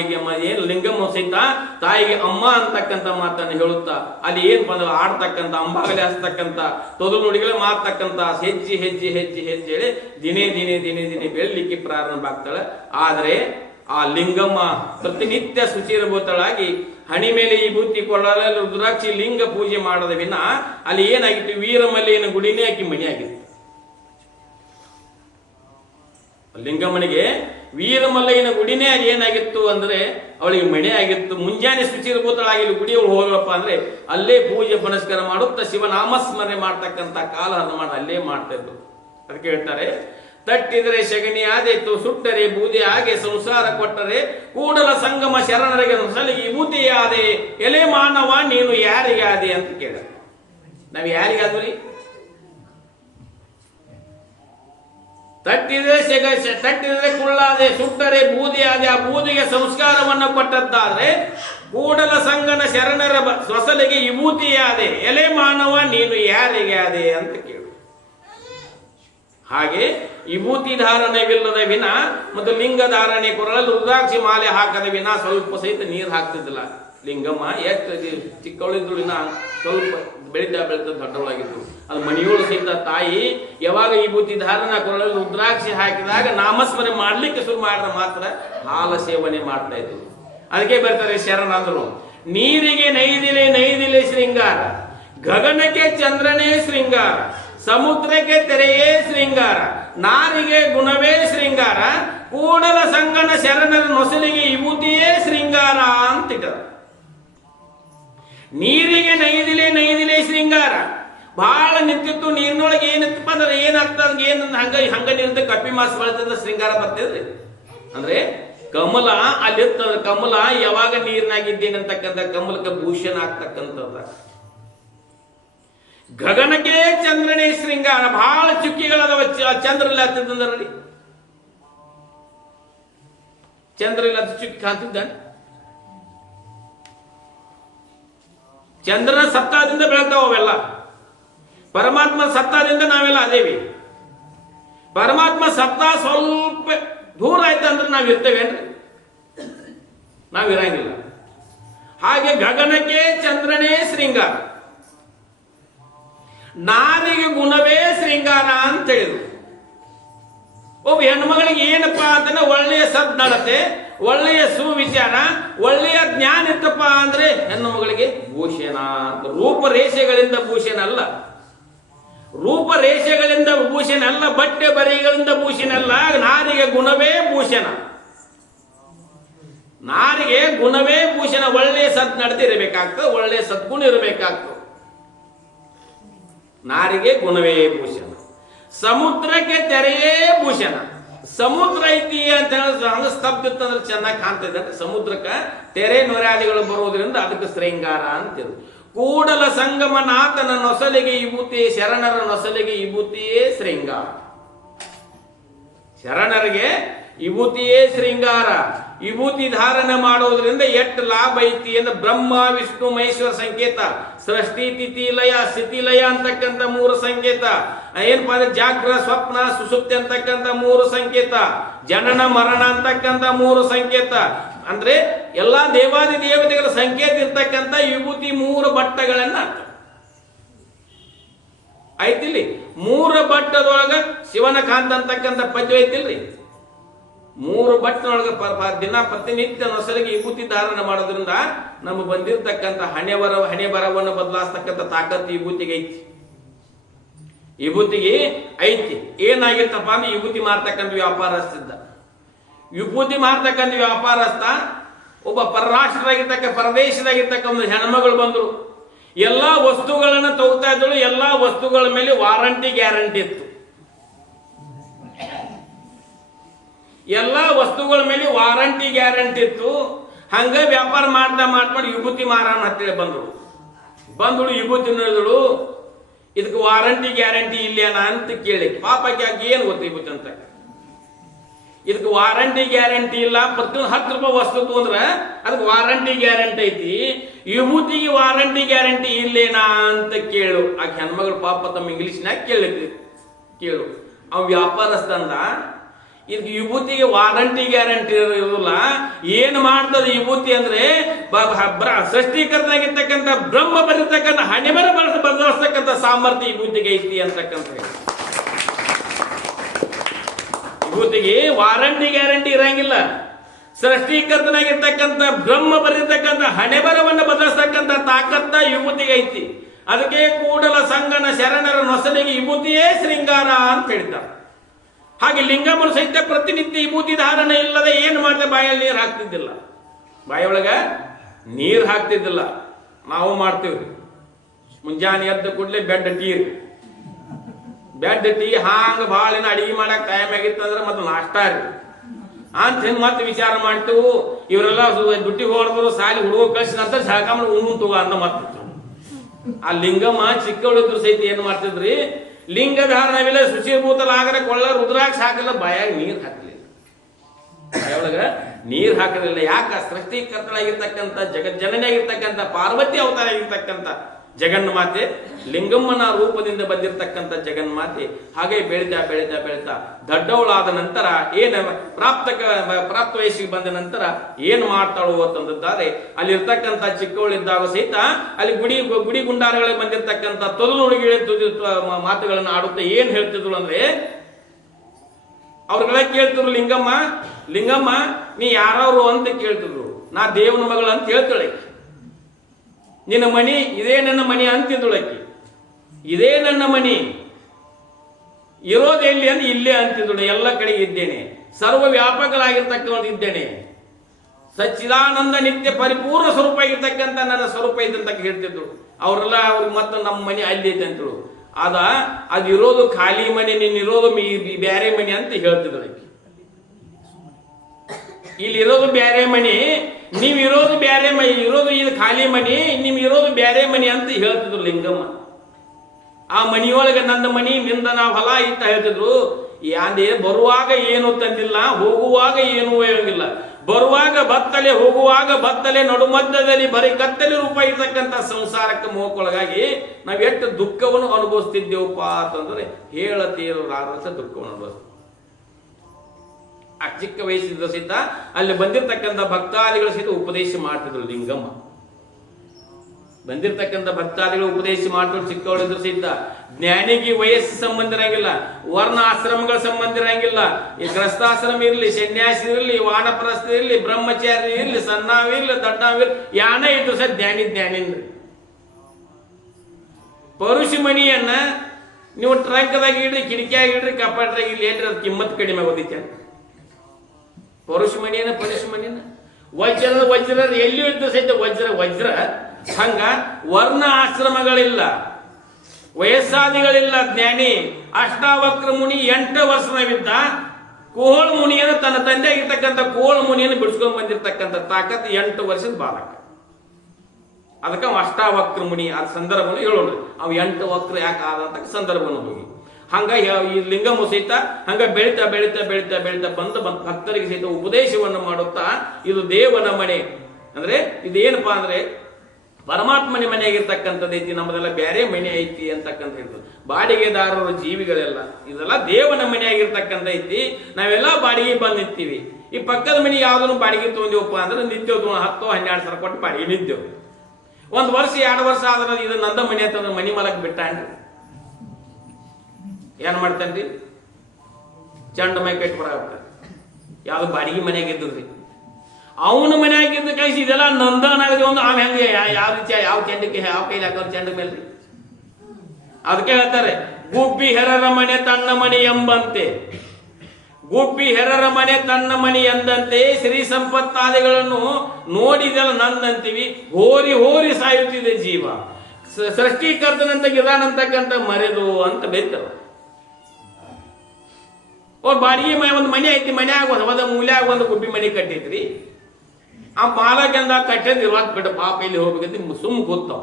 ಏನು ಲಿಂಗಮ್ಮ ಸಹಿತ ತಾಯಿಗೆ ಅಮ್ಮ ಅಂತಕ್ಕಂಥ ಮಾತನ್ನು ಹೇಳುತ್ತಾ ಅಲ್ಲಿ ಏನ್ ಬಂದ ಆಡ್ತಕ್ಕಂಥ ಅಂಬಾಗಲಿ ಹಸ್ತಕ್ಕಂಥ ತೊದಲು ನುಡಿಗಳೇ ಮಾರ್ತಕ್ಕಂಥ ಹೆಜ್ಜೆ ಹೆಜ್ಜೆ ಹೆಜ್ಜೆ ಹೆಜ್ಜೆ ಹೇಳಿ ದಿನೇ ದಿನೇ ದಿನೇ ದಿನೇ ಬೆಳಲಿಕ್ಕೆ ಪ್ರಾರಂಭ ಆಗ್ತಾಳೆ. ಆದರೆ ಆ ಲಿಂಗಮ್ಮ ಪ್ರತಿನಿತ್ಯ ಶುಚಿರಭೂತಳಾಗಿ ಹಣಿ ಮೇಲೆ ಈ ಬೂತಿ ಕೊಳ್ಳಲು ರುದ್ರಾಕ್ಷಿ ಲಿಂಗ ಪೂಜೆ ಮಾಡದ ವಿನ ಅಲ್ಲಿ ಏನಾಗಿತ್ತು, ವೀರಮಲ್ಲಿನ ಗುಡಿನೇ ಆಕಿ ಮಣಿ ಆಗಿತ್ತು. ಲಿಂಗಮ್ಮನಿಗೆ ವೀರಮಲ್ಲಯ್ಯನ ಗುಡಿನೇ ಅದು ಏನಾಗಿತ್ತು ಅಂದ್ರೆ ಅವಳಿಗೆ ಮಣೆ ಆಗಿತ್ತು. ಮುಂಜಾನೆ ಶುಚಿರಭೂತಳಾಗಿ ಗುಡಿಯೊಳಗೆ ಹೋಗಪ್ಪ ಅಂದ್ರೆ ಅಲ್ಲೇ ಪೂಜೆ ಪುನಸ್ಕಾರ ಮಾಡುತ್ತಾ ಶಿವನಾಮಸ್ಮರಣೆ ಮಾಡ್ತಕ್ಕಂಥ ಕಾಲಹರಣ ಮಾಡಿ ಅಲ್ಲೇ ಮಾಡ್ತಾ ಇದ್ರು. ಅದಕ್ಕೆ ಹೇಳ್ತಾರೆ, ತಟ್ಟಿದರೆ ಸಗಣಿ ಆದೆತ್ತು, ಸುಟ್ಟರೆ ಬೂದಿ ಹಾಗೆ ಸಂಸಾರ ಕೊಟ್ಟರೆ ಕೂಡಲ ಸಂಗಮ ಶರಣರಿಗೆ ಸಲಿಗೆ ವಿಭೂತಿಯಾದೆ, ಎಲೆ ಮಾನವ ನೀನು ಯಾರಿಗೆ ಆದೆ ಅಂತ ಕೇಳ. ನಾವ್ ಯಾರಿಗಾದ್ರಿ? ತಟ್ಟಿದರೆ ಕುಳ್ಳಾದೆ, ಸುಟ್ಟರೆ ಬೂದಿ ಆದೆ, ಆ ಬೂದಿಗೆ ಸಂಸ್ಕಾರವನ್ನು ಕೊಟ್ಟದ್ದಾದ್ರೆ ಕೂಡಲ ಸಂಗನ ಶರಣರ ಸ್ವಸಲಿಗೆ ವಿಭೂತಿಯಾದೆ, ಎಲೆ ಮಾನವ ನೀನು ಯಾರಿಗೆ ಆದೆ ಅಂತ ಕೇಳು. ಹಾಗೆ ವಿಭೂತಿ ಧಾರಣೆವಿಲ್ಲದ ವಿನ ಮತ್ತು ಲಿಂಗ ಧಾರಣೆ ಕೊರಳಲು ರುದ್ರಾಕ್ಷಿ ಮಾಲೆ ಹಾಕದ ವಿನ ಸ್ವಲ್ಪ ಸಹಿತ ನೀರು ಹಾಕ್ತಿದ್ದಿಲ್ಲ. ಲಿಂಗಮ್ಮ ಎಷ್ಟು ಚಿಕ್ಕವಳಿದ್ರು ವಿನ ಸ್ವಲ್ಪ ಬೆಳೀತಾ ದೊಡ್ಡವಳಾಗಿತ್ತು. ಅದು ಮನೆಯೋಳು ಸಹಿತ ತಾಯಿ ಯಾವಾಗ ವಿಭೂತಿ ಧಾರಣ ಕೊರಳಲು ರುದ್ರಾಕ್ಷಿ ಹಾಕಿದಾಗ ನಾಮಸ್ಮರಣೆ ಮಾಡ್ಲಿಕ್ಕೆ ಶುರು ಮಾಡಿದ್ರೆ ಮಾತ್ರ ಹಾಲ ಸೇವನೆ ಮಾಡ್ತಾ ಇದ್ರು. ಅದಕ್ಕೆ ಬರ್ತಾರೆ ಶರಣಂದ್ರು, ನೀರಿಗೆ ನೈದಿಲೆ ಶೃಂಗಾರ, ಗಗನಕ್ಕೆ ಚಂದ್ರನೇ ಶೃಂಗಾರ, ಸಮುದ್ರಕ್ಕೆ ತೆರೆಯೇ ಶೃಂಗಾರ, ನಾರಿಗೆ ಗುಣವೇ ಶೃಂಗಾರ, ಕೂಡಲ ಸಂಗನ ಶರಣರ ನೊಸಲಿಗೆ ವಿಭೂತಿಯೇ ಶೃಂಗಾರ ಅಂತಿಟ್ಟ. ನೀರಿಗೆ ನೈದಿಲೆ ಶೃಂಗಾರ, ಬಹಳ ನಿಂತಿತ್ತು. ನೀರಿನೊಳಗೆ ಏನಿತ್ತಪ್ಪ ಅಂದ್ರೆ ಏನಾಗ್ತದ ಏನ್ ಹಂಗ ನಿಂತ ಕಪ್ಪಿ ಮಾಸ್ ಬಳತದ ಶೃಂಗಾರ ಬರ್ತಿದ್ರಿ. ಅಂದ್ರೆ ಕಮಲ ಅಲ್ಲಿರ್ತದ. ಕಮಲ ಯಾವಾಗ ನೀರಿನಾಗಿದ್ದೇನೆ ಅಂತಕ್ಕಂಥ ಕಮಲಕ್ಕೆ ಭೂಷಣ ಆಗ್ತಕ್ಕಂಥದ್ದ. ಗಗನಕ್ಕೆ ಚಂದ್ರನೇ ಶೃಂಗಾರ. ಬಹಳ ಚುಕ್ಕಿಗಳದವ ಚಂದ್ರಲ್ಲಿ ಹತ್ತಿದ್ರಿ. ಚಂದ್ರ ಇಲ್ಲ ಚುಕ್ಕಿ ಕಾಣ್ತಿದ್ದ. ಚಂದ್ರನ ಸತ್ತಾದಿಂದ ಬೆಳಗ್ತಾವ ಅವೆಲ್ಲ. ಪರಮಾತ್ಮ ಸತ್ತಾದಿಂದ ನಾವೆಲ್ಲ ಅದೇವಿ. ಪರಮಾತ್ಮ ಸತ್ತ ಸ್ವಲ್ಪ ದೂರ ಆಯ್ತು ಅಂದ್ರೆ ನಾವ್ ಇರ್ತೇವೇನ್ರಿ? ನಾವಿರಂಗಿಲ್ಲ. ಹಾಗೆ ಗಗನಕ್ಕೆ ಚಂದ್ರನೇ ಶೃಂಗಾರ, ನಾರಿಗೆ ಗುಣವೇ ಶೃಂಗಾರ ಅಂತ ಹೇಳಿದ್ರು. ಒಬ್ಬ ಹೆಣ್ಮಗಳಿಗೆ ಏನಪ್ಪಾ ಅಂತಂದ್ರೆ ಒಳ್ಳೆಯ ಸದ್ನಡತೆ, ಒಳ್ಳೆಯ ಸುವಿಚಾರ, ಒಳ್ಳೆಯ ಜ್ಞಾನ ಇತ್ತಪ್ಪ ಅಂದ್ರೆ ಹೆಣ್ಣು ಮಗಳಿಗೆ ಭೂಷಣ ಅಂತ. ರೂಪರೇಷೆಗಳಿಂದ ಭೂಷಣ ಅಲ್ಲ, ರೂಪರೇಷೆಗಳಿಂದ ಭೂಷಣ ಅಲ್ಲ, ಬಟ್ಟೆ ಬರೆಗಳಿಂದ ಭೂಷಣ ಅಲ್ಲ. ನಾರಿಗೆ ಗುಣವೇ ಭೂಷಣ, ನಾರಿಗೆ ಗುಣವೇ ಭೂಷಣ. ಒಳ್ಳೆಯ ಸದ್ನಡತೆ ಇರಬೇಕಾಗ್ತದೆ, ಒಳ್ಳೆಯ ಸದ್ಗುಣ ಇರಬೇಕಾಗ್ತದೆ. ನಾರಿಗೆ ಗುಣವೇ ಭೂಷಣ. ಸಮುದ್ರಕ್ಕೆ ತೆರೆಯೇ ಭೂಷಣ. ಸಮುದ್ರ ಐತಿ ಅಂತ ಹೇಳಿ ಸ್ತಬ್ಧ ಇತ್ತಂದ್ರೆ ಚೆನ್ನಾಗಿ ಕಾಣ್ತದೆ. ಸಮುದ್ರಕ್ಕೆ ತೆರೆ ನೊರಾದಿಗಳು ಬರುವುದರಿಂದ ಅದಕ್ಕೆ ಶೃಂಗಾರ ಅಂತಿರು. ಕೂಡಲ ಸಂಗಮನಾಥನ ನೊಸಲಿಗೆ ವಿಭೂತಿ, ಶರಣರ ನೊಸಲಿಗೆ ವಿಭೂತಿಯೇ ಶೃಂಗಾರ. ಶರಣರಿಗೆ ವಿಭೂತಿಯೇ ಶೃಂಗಾರ. ವಿಭೂತಿ ಧಾರಣೆ ಮಾಡೋದ್ರಿಂದ ಎಷ್ಟು ಲಾಭ ಐತಿ ಅಂದ್ರೆ ಬ್ರಹ್ಮ ವಿಷ್ಣು ಮಹೇಶ್ವರ ಸಂಕೇತ, ಸೃಷ್ಟಿ ತಿಥಿ ಲಯ ಸ್ಥಿತಿ ಲಯ ಅಂತಕ್ಕಂಥ 3 ಸಂಕೇತ. ಏನಪ್ಪಾ ಅಂದ್ರೆ ಜಾಗ್ರ ಸ್ವಪ್ನ ಸುಸುಪ್ತಿ ಅಂತಕ್ಕಂಥ 3 ಸಂಕೇತ, ಜನನ ಮರಣ ಅಂತಕ್ಕಂಥ 3 ಸಂಕೇತ. ಅಂದ್ರೆ ಎಲ್ಲಾ ದೇವಾದಿ ದೇವತೆಗಳ ಸಂಕೇತ ಇರ್ತಕ್ಕಂಥ ವಿಭೂತಿ 3 ಬಟ್ಟಗಳನ್ನ ಐತಿಲ್ಲಿ. 3 ಬಟ್ಟದೊಳಗ ಶಿವನ ಕಾಂತ ಅಂತಕ್ಕಂಥ ಪದ್ಯ ಐತಿಲ್ರಿ. 3 ಬಟ್ಟನೊಳಗೆ ದಿನ ಪ್ರತಿನಿತ್ಯ ನೊಸಲಿಗೆ ವಿಭೂತಿ ಧಾರಣ ಮಾಡೋದ್ರಿಂದ ನಮಗೆ ಬಂದಿರತಕ್ಕಂಥ ಹಣೆ ಬರವನ್ನು ಬದಲಾಯಿಸ್ತಕ್ಕಂಥ ತಾಕತ್ತು ವಿಭೂತಿಗೆ ಐತಿ. ವಿಭೂತಿಗೆ ಐತಿ. ಏನಾಗಿತ್ತಪ್ಪ ಅಂದ್ರೆ ವಿಭೂತಿ ಮಾರ್ತಕ್ಕಂಥ ವ್ಯಾಪಾರಸ್ತಿದ್ದ. ವಿಭೂತಿ ಮಾರ್ತಕ್ಕಂಥ ವ್ಯಾಪಾರಸ್ಥ ಒಬ್ಬ ಪರದೇಶದಾಗಿರ್ತಕ್ಕಂಥ ಹೆಣ್ಮಗಳು ಬಂದ್ರು. ಎಲ್ಲಾ ವಸ್ತುಗಳನ್ನ ತಗೋತಾ ಇದ್ದಳು. ಎಲ್ಲಾ ವಸ್ತುಗಳ ಮೇಲೆ ವಾರಂಟಿ ಗ್ಯಾರಂಟಿ ಇತ್ತು. ಎಲ್ಲಾ ವಸ್ತುಗಳ ಮೇಲೆ ವಾರಂಟಿ ಗ್ಯಾರಂಟಿ ಇತ್ತು. ಹಂಗ ವ್ಯಾಪಾರ ಮಾಡ್ತಾ ವಿಭೂತಿ ಮಾರಾಣ ಅಂತೇಳಿ ಬಂದಳು. ವಿಭೂತಿ ನೋಡಿದಳು. ಇದಕ್ಕೆ ವಾರಂಟಿ ಗ್ಯಾರಂಟಿ ಇಲ್ಲೇನ ಅಂತ ಕೇಳಿ ಪಾಪಕ್ಕೆ ಆಗಿ ಏನು ಗೊತ್ತು ವಿಭೂತಿ ಅಂತ. ಇದಕ್ಕೆ ವಾರಂಟಿ ಗ್ಯಾರಂಟಿ ಇಲ್ಲ. ಪ್ರತಿಯೊಂದು 10 ರೂಪಾಯಿ ವಸ್ತು ತಗೊಂಡ್ರೆ ಅದಕ್ಕೆ ವಾರಂಟಿ ಗ್ಯಾರಂಟಿ ಐತಿ. ವಿಭೂತಿಗೆ ವಾರಂಟಿ ಗ್ಯಾರಂಟಿ ಇಲ್ಲೇನಾ ಅಂತ ಕೇಳು. ಆ ಹೆಣ್ಮಗಳು ಪಾಪ ತಮ್ಮ ಇಂಗ್ಲಿಷ್ನಾಗ ಕೇಳು. ಅವ್ ವ್ಯಾಪಾರಸ್ಥಂದ ಇದಕ್ಕೆ ವಿಭೂತಿಗೆ ವಾರಂಟಿ ಗ್ಯಾರಂಟಿ ಇರೋದಿಲ್ಲ. ಏನ್ ಮಾಡ್ತದೆ ವಿಭೂತಿ ಅಂದ್ರೆ ಸೃಷ್ಟಿಕರ್ತನಾಗಿರ್ತಕ್ಕಂಥ ಬ್ರಹ್ಮ ಬರೀತಕ್ಕಂಥ ಹಣೆ ಮೇಲೆ ಬದಲಾಯಿಸ್ತಕ್ಕಂಥ ಸಾಮರ್ಥ್ಯ ವಿಭೂತಿಗೆ ಐತಿ ಅಂತಕ್ಕಂಥ. ವಿಭೂತಿಗೆ ವಾರಂಟಿ ಗ್ಯಾರಂಟಿ ಇರಂಗಿಲ್ಲ. ಸೃಷ್ಟಿಕರ್ತನಾಗಿರ್ತಕ್ಕಂಥ ಬ್ರಹ್ಮ ಬರೀತಕ್ಕಂಥ ಹಣೆ ಬರವನ್ನು ಬದಲಾಯಿಸ್ತಕ್ಕಂಥ ತಾಕತ್ತ ವಿಭೂತಿಗೆ ಐತಿ. ಅದಕ್ಕೆ ಕೂಡಲ ಸಂಗನ ಶರಣರ ನೊಸಲಿಗೆ ವಿಭೂತಿಯೇ ಶೃಂಗಾರ ಅಂತ ಹೇಳ್ತಾರೆ. ಹಾಗೆ ಲಿಂಗಮ್ಮನ ಸಹಿತ ಪ್ರತಿನಿತ್ಯ ವಿಭೂತಿ ಧಾರಣೆ ಇಲ್ಲದೆ ಏನು ಮಾಡಿದೆ? ಬಾಯಲ್ಲಿ ನೀರು ಹಾಕ್ತಿದ್ದಿಲ್ಲ. ಬಾಯಿಯೊಳಗ ನೀರು ಹಾಕ್ತಿದ್ದಿಲ್ಲ. ನಾವು ಮಾಡ್ತೀವ್ರಿ. ಮುಂಜಾನೆ ಎದ್ದ ಕೂಡಲೇ ಬೆಡ್ ಟೀ ಹಾಂಗ ಭಾಳ ಏನ ಅಡಿಗೆ ಮಾಡಕ್ ಟೈಮ್ ಆಗಿತ್ತಂದ್ರೆ ಮತ್ತೆ ನಾಷ್ಟಾ ರೀ ಅಂತ ಹಿಂಗ್ ಮತ್ತೆ ವಿಚಾರ ಮಾಡ್ತೀವಿ. ಇವರೆಲ್ಲ ದುಡ್ಡಿಗೆ ಹೊಡೆದ್ರು ಸಾಲಿ ಹುಡುಗ ಕಳ್ಸಿ ನಂತರ ಜಳಕ ಉಣ್ಣು ತಗೋ ಅಂತ ಮತ್ತೆ ಆ ಲಿಂಗಮ್ಮ ಚಿಕ್ಕವಳಿದ್ರು ಸಹಿತ ಏನ್ ಮಾಡ್ತಿದ್ರಿ? ಲಿಂಗ ಧಾರಣವಿಲ್ಲ, ಶುಚಿಭೂತಲಾಗರ ಕೊಳ್ಳ ರುದ್ರಾಕ್ಷ ಹಾಕಲ್ಲ, ಬಾಯಾಗ ನೀರು ಹಾಕಲಿಲ್ಲ. ಬಾಯೊಳಗ ನೀರು ಹಾಕಲಿಲ್ಲ. ಯಾಕ? ಸೃಷ್ಟಿಕರ್ತಳಾಗಿರ್ತಕ್ಕಂಥ ಜಗಜ್ಜನನಿಯಾಗಿರ್ತಕ್ಕಂಥ ಪಾರ್ವತಿ ಅವತಾರ ಆಗಿರ್ತಕ್ಕಂಥ ಜಗನ್ಮಾತೆ, ಲಿಂಗಮ್ಮನ ರೂಪದಿಂದ ಬಂದಿರತಕ್ಕಂಥ ಜಗನ್ಮಾತೆ ಹಾಗೆ ಬೆಳೀತಾ ಬೆಳೀತಾ ಬೆಳೀತಾ ದೊಡ್ಡವಳಾದ ನಂತರ ಏನು ಪ್ರಾಪ್ತ ವಯಸ್ಸಿಗೆ ಬಂದ ನಂತರ ಏನು ಮಾಡ್ತಾಳು ಅಂತಂದಿದ್ದಾರೆ. ಅಲ್ಲಿರ್ತಕ್ಕಂಥ ಚಿಕ್ಕವಳಿದ್ದಾಗ ಸಹಿತ ಅಲ್ಲಿ ಗುಡಿ ಗುಂಡಾರಗಳಿಗೆ ಬಂದಿರತಕ್ಕಂಥ ತೊಲು ನುಡಿಗಳ ಮಾತುಗಳನ್ನು ಆಡುತ್ತಾ ಏನ್ ಹೇಳ್ತಿದ್ರು ಅಂದ್ರೆ, ಅವ್ರಿಗೆಲ್ಲ ಕೇಳ್ತಿದ್ರು, ಲಿಂಗಮ್ಮ ನೀ ಯಾರವ್ರು ಅಂತ ಕೇಳ್ತಿದ್ರು. ನಾ ದೇವನ ಮಗಳು ಅಂತ ಹೇಳ್ತಾಳೆ. ನಿನ್ನ ಮಣಿ ಇದೇ ನನ್ನ ಮಣಿ ಅಂತಿದ್ದಳಕ್ಕಿ. ಇದೇ ನನ್ನ ಮಣಿ, ಇರೋದೆಲ್ಲಿ ಅಂದ್ರೆ ಇಲ್ಲೇ ಅಂತಿದ್ದಳು. ಎಲ್ಲ ಕಡೆ ಇದ್ದೇನೆ, ಸರ್ವ ವ್ಯಾಪಕರಾಗಿರ್ತಕ್ಕಂಥ ಇದ್ದೇನೆ, ಸಚ್ಚಿದಾನಂದ ನಿತ್ಯ ಪರಿಪೂರ್ಣ ಸ್ವರೂಪ ಆಗಿರ್ತಕ್ಕಂಥ ನನ್ನ ಸ್ವರೂಪ ಇದ್ದಂತ ಹೇಳ್ತಿದ್ರು. ಅವರೆಲ್ಲ ಅವ್ರಿಗೆ ಮತ್ತೆ ನಮ್ಮ ಮನೆ ಅಲ್ಲಿ ಐತೆ ಅಂತೇಳು. ಅದು ಇರೋದು ಖಾಲಿ ಮನೆ, ನೀನ್ ಇರೋದು ಬ್ಯಾರೆ ಮನೆ ಅಂತ ಹೇಳ್ತಿದ್ರು. ಇಲ್ಲಿ ಇರೋದು ಬ್ಯಾರೆ ಮನೆ, ನೀವ್ ಇರೋದು ಬ್ಯಾರೆ ಮನೆ, ಇರೋದು ಇದು ಖಾಲಿ ಮನೆ, ನೀವ್ ಇರೋದು ಬ್ಯಾರೆ ಮನೆ ಅಂತ ಹೇಳ್ತಿದ್ರು ಲಿಂಗಮ್ಮ. ಆ ಮನಿಯೊಳಗೆ ನನ್ನ ಮನಿ ನಿಂದನ ಹೊಲ ಇತ್ತ ಹೇಳ್ತಿದ್ರು. ಯಾಂದೇ ಬರುವಾಗ ಏನು ತಂದಿಲ್ಲ, ಹೋಗುವಾಗ ಏನೂ ಹೇಳಂಗಿಲ್ಲ. ಬರುವಾಗ ಬತ್ತಲೆ, ಹೋಗುವಾಗ ಬತ್ತಲೆ, ನಡುಮಧ್ಯದಲ್ಲಿ ಬರೀ ಕತ್ತಲೆ ರೂಪ ಇರ್ತಕ್ಕಂಥ ಸಂಸಾರಕ್ಕೆ ಮೋಹಕ್ಕೊಳಗಾಗಿ ನಾವ್ ಎಷ್ಟು ದುಃಖವನ್ನು ಅನುಭವಿಸ್ತಿದ್ದೇವಪ್ಪ ಅಂತಂದ್ರೆ ಹೇಳತೀರಾರಂತ ದುಃಖವನ್ನು ಅನುಭವಿಸ್ತೀವಿ. ಆ ಚಿಕ್ಕ ವಯಸ್ಸಿದ ಸಹಿತ ಅಲ್ಲಿ ಬಂದಿರತಕ್ಕಂಥ ಭಕ್ತಾದಿಗಳು ಸಹಿತ ಉಪದೇಶ ಮಾಡ್ತಿದ್ರು ಲಿಂಗಮ್ಮ. ಬಂದಿರತಕ್ಕಂಥ ಭಕ್ತಾದಿಗಳು ಉಪದೇಶ ಮಾಡ್ತಿದ್ರು ಚಿಕ್ಕವಳಿದ್ರು ಸಹಿತ. ಜ್ಞಾನಿಗೆ ವಯಸ್ಸು ಸಂಬಂಧ ಇರಂಗಿಲ್ಲ, ವರ್ಣ ಆಶ್ರಮಗಳ ಸಂಬಂಧ ಇರಂಗಿಲ್ಲ. ಈ ಗ್ರಸ್ತಾಶ್ರಮ ಇರ್ಲಿ, ಸನ್ಯಾಸಿ ಇರ್ಲಿ, ವಾನಪ್ರಸ್ಥ ಇರ್ಲಿ, ಬ್ರಹ್ಮಚಾರಿ ಇರ್ಲಿ, ಸಣ್ಣವಿರ್ಲಿ, ದೊಡ್ಡವಿರ್ಲಿ, ಯಾನೇ ಇದ್ರು ಸಹ ಜ್ಞಾನಿಂದ್ರಿ. ಪರುಷ ಮಣಿಯನ್ನ ನೀವು ಟ್ರಂಕ್ದಾಗ ಇಡ್ರಿ, ಕಿಟಕಿಯಾಗಿ ಇಡ್ರಿ, ಕಪಾಟ್ರಾಗ ಇಲ್ಲಿ ಏನ್ರಿ ಅದ್ ಕಿಮ್ಮತ್ ಕಡಿಮೆ ಆಗೋದೈತೆ. ಪರುಷ ಮಣಿಯನ್ನ ಪರುಷ ಮಣಿಯನ್ನ ವಜ್ರ ಎಲ್ಲಿ ಇದ್ದು ಸಹಿತ ವಜ್ರ. ಹಂಗ ವರ್ಣ ಆಶ್ರಮಗಳಿಲ್ಲ, ವಯಸ್ಸಾದಿಗಳಿಲ್ಲ. ಜ್ಞಾನಿ ಅಷ್ಟಾವಕ್ರ ಮುನಿ 8 ವರ್ಷವಿದ್ದ ಕೋಹಳ ಮುನಿಯನ್ನು ತನ್ನ ತಂದೆ ಆಗಿರ್ತಕ್ಕಂಥ ಕೋಹಳ ಮುನಿಯನ್ನು ಬಿಡಿಸ್ಕೊಂಡ್ ಬಂದಿರತಕ್ಕಂಥ ತಾಕತ್ 8 ವರ್ಷದ ಬಾಲಕ. ಅದಕ್ಕೆ ಅವ ಅಷ್ಟಾವಕ್ರ ಮುನಿ. ಆ ಸಂದರ್ಭವನ್ನು ಹೇಳೋಣ, ಅವ್ 8 ವಕ್ರ ಯಾಕೆ ಆದಂತ ಸಂದರ್ಭವನ್ನು ಹೋಗಿ ಹಂಗ ಈ ಲಿಂಗಮ್ಮ ಸಹಿತ ಹಂಗ ಬೆಳಿತಾ ಬೆಳಿತಾ ಬೆಳಿತಾ ಬೆಳಿತಾ ಬಂದ ಭಕ್ತರಿಗೆ ಸಹಿತ ಉಪದೇಶವನ್ನು ಮಾಡುತ್ತಾ, ಇದು ದೇವನ ಮನೆ ಅಂದ್ರೆ ಇದೇನಪ್ಪಾ ಅಂದ್ರೆ ಪರಮಾತ್ಮನ ಮನೆ ಆಗಿರ್ತಕ್ಕಂಥದ್ದೈತಿ, ನಮ್ಮದೆಲ್ಲ ಬೇರೆ ಮನೆ ಐತಿ ಅಂತಕ್ಕಂಥ ಹೇಳ್ತಾರೆ. ಬಾಡಿಗೆದಾರರು ಜೀವಿಗಳೆಲ್ಲ ಇದೆಲ್ಲ ದೇವನ ಮನೆ ಆಗಿರ್ತಕ್ಕಂಥ ಐತಿ. ನಾವೆಲ್ಲ ಬಾಡಿಗೆ ಬಂದು ನಿಂತೀವಿ. ಈ ಪಕ್ಕದ ಮನೆ ಯಾವ್ದನ್ನು ಬಾಡಿಗೆ ತೊಗೊಂಡಿವಪ್ಪ ಅಂದ್ರೆ ನಿತ್ಯವು 10-12 ಸಾವಿರ ಕೊಟ್ಟು ಬಾಡಿಗೆ ನಿಂತೇವು. 1 ವರ್ಷ 2 ವರ್ಷ ಆದ್ರೆ ಇದು ನಂದ ಮನೆ ಅಂತಂದ್ರೆ ಮನಿ ಮಲಕ್ ಬಿಟ್ಟಾನ್ರಿ. ಏನ್ ಮಾಡ್ತಾನ್ರಿ? ಚಂಡ ಮೈ ಕಟ್ಟಿ ಬರಾಗ್ತಾರೆ. ಯಾವ್ದು ಬಾಡಿಗೆ ಮನೆಯಾಗ ಇದ್ದದ್ರಿ, ಅವನ ಮನೆಯಾಗಿದ್ದ ಕಳಿಸಿ ಇದೆಲ್ಲ ನಂದನಾಗದೆ ಒಂದು ಆಮೇಲೆ ಹೆಂಗೆ ಯಾವ ರೀತಿ ಯಾವ ಚೆಂಡಕ್ಕೆ ಯಾವ ಕೈಲಿ ಹಾಕೋರು ಚೆಂಡ ಮೇಲೆ. ಅದಕ್ಕೆ ಹೇಳ್ತಾರೆ ಗುಬ್ಬಿ ಹೆರರ ಮನೆ ತನ್ನ ಮನೆ ಎಂಬಂತೆ. ಗುಬ್ಬಿ ಹೆರರ ಮನೆ ತನ್ನ ಮನೆ ಎಂದಂತೆ ಶ್ರೀ ಸಂಪತ್ತಾದಿಗಳನ್ನು ನೋಡಿದೆಲ್ಲ ನಂದಂತೀವಿ. ಹೋರಿ ಹೋರಿ ಸಾಯುತ್ತಿದೆ ಜೀವ, ಸೃಷ್ಟಿಕರ್ತನಂತ ಗಿದಾನಂತಕ್ಕಂಥ ಮರೆದು ಅಂತ ಬೈತಾರೆ. ಅವ್ರ ಬಾಡಿಗೆ ಒಂದು ಮನೆ ಐತಿ, ಮನ್ಯಾಗ ಹೊದ ಮೂಲ್ಯಾಗ ಒಂದು ಗುಬ್ಬಿ ಮನೆ ಕಟ್ಟಿದ್ರಿ. ಆ ಮಾಲಕಂದ ಕಟ್ಟಿದ್ ಇರುವಾಗ ಬಿಡ ಪಾಪ ಇಲ್ಲಿ ಹೋಗ್ಬೇಕಂತ ಸುಮ್ ಕೂತಾವ.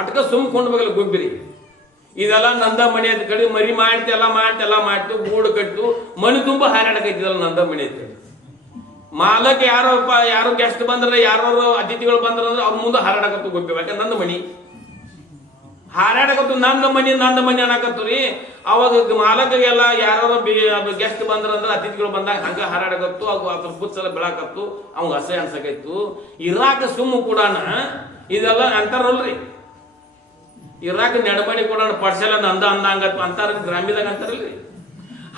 ಅಟ್ಕ ಸುಮ್ ಕೊಂಡ್ಬೇಕಲ್ಲ ಗುಬ್ಬಿರಿ. ಇದೆಲ್ಲ ನಂದ ಮನೆ ಅದ್ ಕಡೆ ಮರಿ ಮಾಡ್ತಿ ಎಲ್ಲ ಮಾಡ್ತು ಗೂಡು ಕಟ್ಟು ಮನೆ ತುಂಬಾ ಹಾರಾಡಕೈತಿದಲ್ಲ ನಂದ ಮನೆ ಐತಿ. ಮಾಲಕ್ ಯಾರು ಗೆಸ್ಟ್ ಬಂದ್ರೆ ಯಾರು ಅತಿಥಿಗಳು ಬಂದ್ರೆ ಅವ್ರ ಮುಂದೆ ಹಾರಾಡಕತ್ತು ಗುಬ್ಬಿ. ಯಾಕಂದ್ರೆ ನಂದ ಮನಿ ಹಾರಾಡಕತ್ತು ನಂದ ಮನಿ ಅನ್ನಕತ್ರಿ. ಅವಾಗ ಮಾಲಕಗೆಲ್ಲ ಯಾರು ಗೆಸ್ಟ್ ಬಂದ್ರಂದ್ರೆ ಅತಿಥಿಗಳು ಬಂದಾಗ ಹಂಗ ಹಾರಾಡಕತ್ತು. ಅದ್ರ ಬುತ್ಸಲ ಬೆಳಕತ್ತು, ಅವಂಗ ಅಸಹ್ಯ ಅನ್ಸಕೈತು. ಇರಾಕ ಸುಮ್ಮ ಕೂಡ ಇದೆಲ್ಲ ಅಂತಾರಲ್ರಿ, ಇರಾಕ ನೆಡಮಣಿ ಕೂಡ ಪಡ್ಸೆಲ್ಲ ನಂದ ಅಂದಂಗತ್ತು ಅಂತಾರ, ಗ್ರಾಮೀಣದಾಗ ಅಂತಾರಲ್ರಿ.